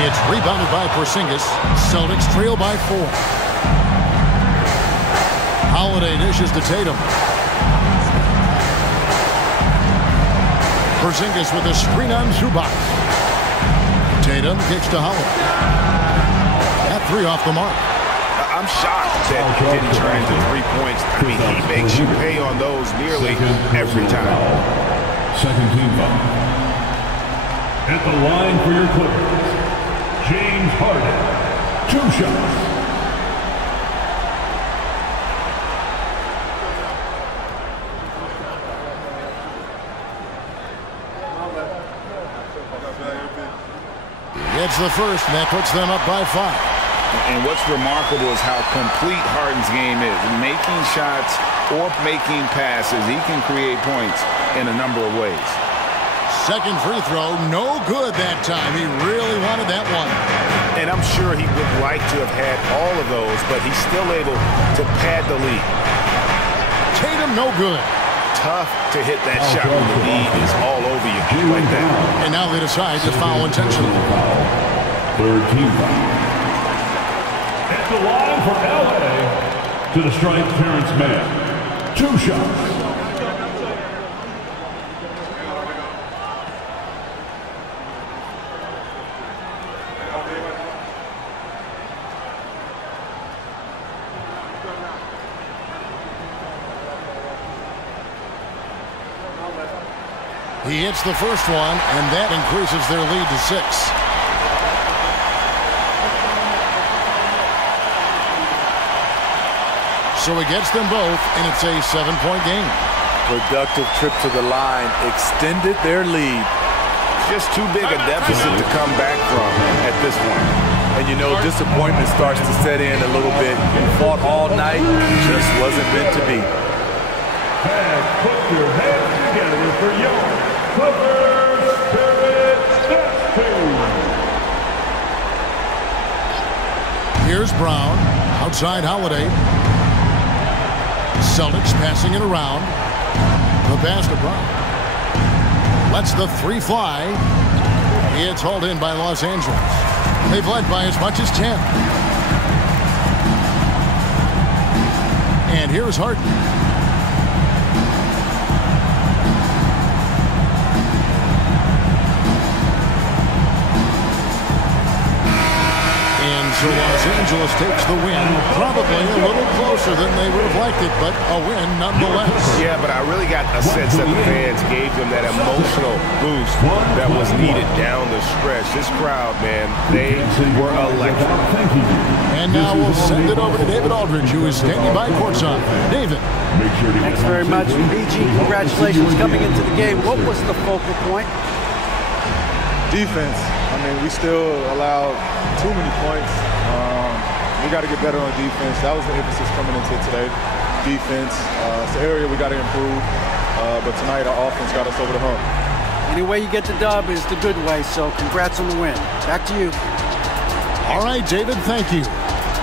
It's rebounded by Porzingis. Celtics trail by 4. Holiday dishes to Tatum. Porzingis with a screen on Zubac. Tatum kicks to Holiday. That 3 off the mark. I'm shocked that he didn't turn into 3 points. I mean, he makes you pay on those nearly every time. Second team foul. At the line for your Clippers, James Harden. 2 shots. It's the first, and that puts them up by 5. And what's remarkable is how complete Harden's game is. Making shots or making passes, he can create points in a number of ways. Second free throw, no good that time. He really wanted that one. And I'm sure he would like to have had all of those, but he's still able to pad the lead. Tatum, no good. Tough to hit that shot when the lead is all over you like that. And now they decide to foul intentionally. Third team foul. At the line for LA, to the stripe, Terrence Mann. 2 shots. He hits the first one, and that increases their lead to 6. So he gets them both, and it's a 7-point game. Productive trip to the line extended their lead. just too big a deficit to come back from at this point. And you know, disappointment starts to set in a little bit. You fought all night, just wasn't meant to be. And put your hands together for your Clipper Spirit Stats Team. Here's Brown, outside Holiday. Celtics passing it around. The pass to Brown. Lets the three fly. It's hauled in by Los Angeles. They've led by as much as 10. And here's Harden. So Los Angeles takes the win, probably a little closer than they would have liked it, but a win nonetheless. Yeah, but I really got a sense that the fans gave them that emotional boost that was needed down the stretch. This crowd, man, they were electric. And now we'll send it over to David Aldridge, who is standing by courtside. David. Thanks very much, BG. Congratulations coming into the game. What was the focal point? Defense. I mean, we still allowed too many points. We got to get better on defense. That was the emphasis coming into today. Defense. It's an area we got to improve. But tonight, our offense got us over the hump. Any way you get the dub is the good way, so congrats on the win. Back to you. All right, David, thank you.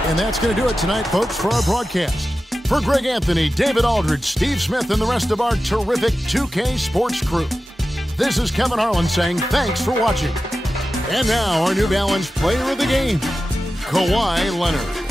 And that's going to do it tonight, folks, for our broadcast. For Greg Anthony, David Aldridge, Steve Smith, and the rest of our terrific 2K Sports crew, this is Kevin Harlan saying thanks for watching. And now, our New Balance player of the game, Kawhi Leonard.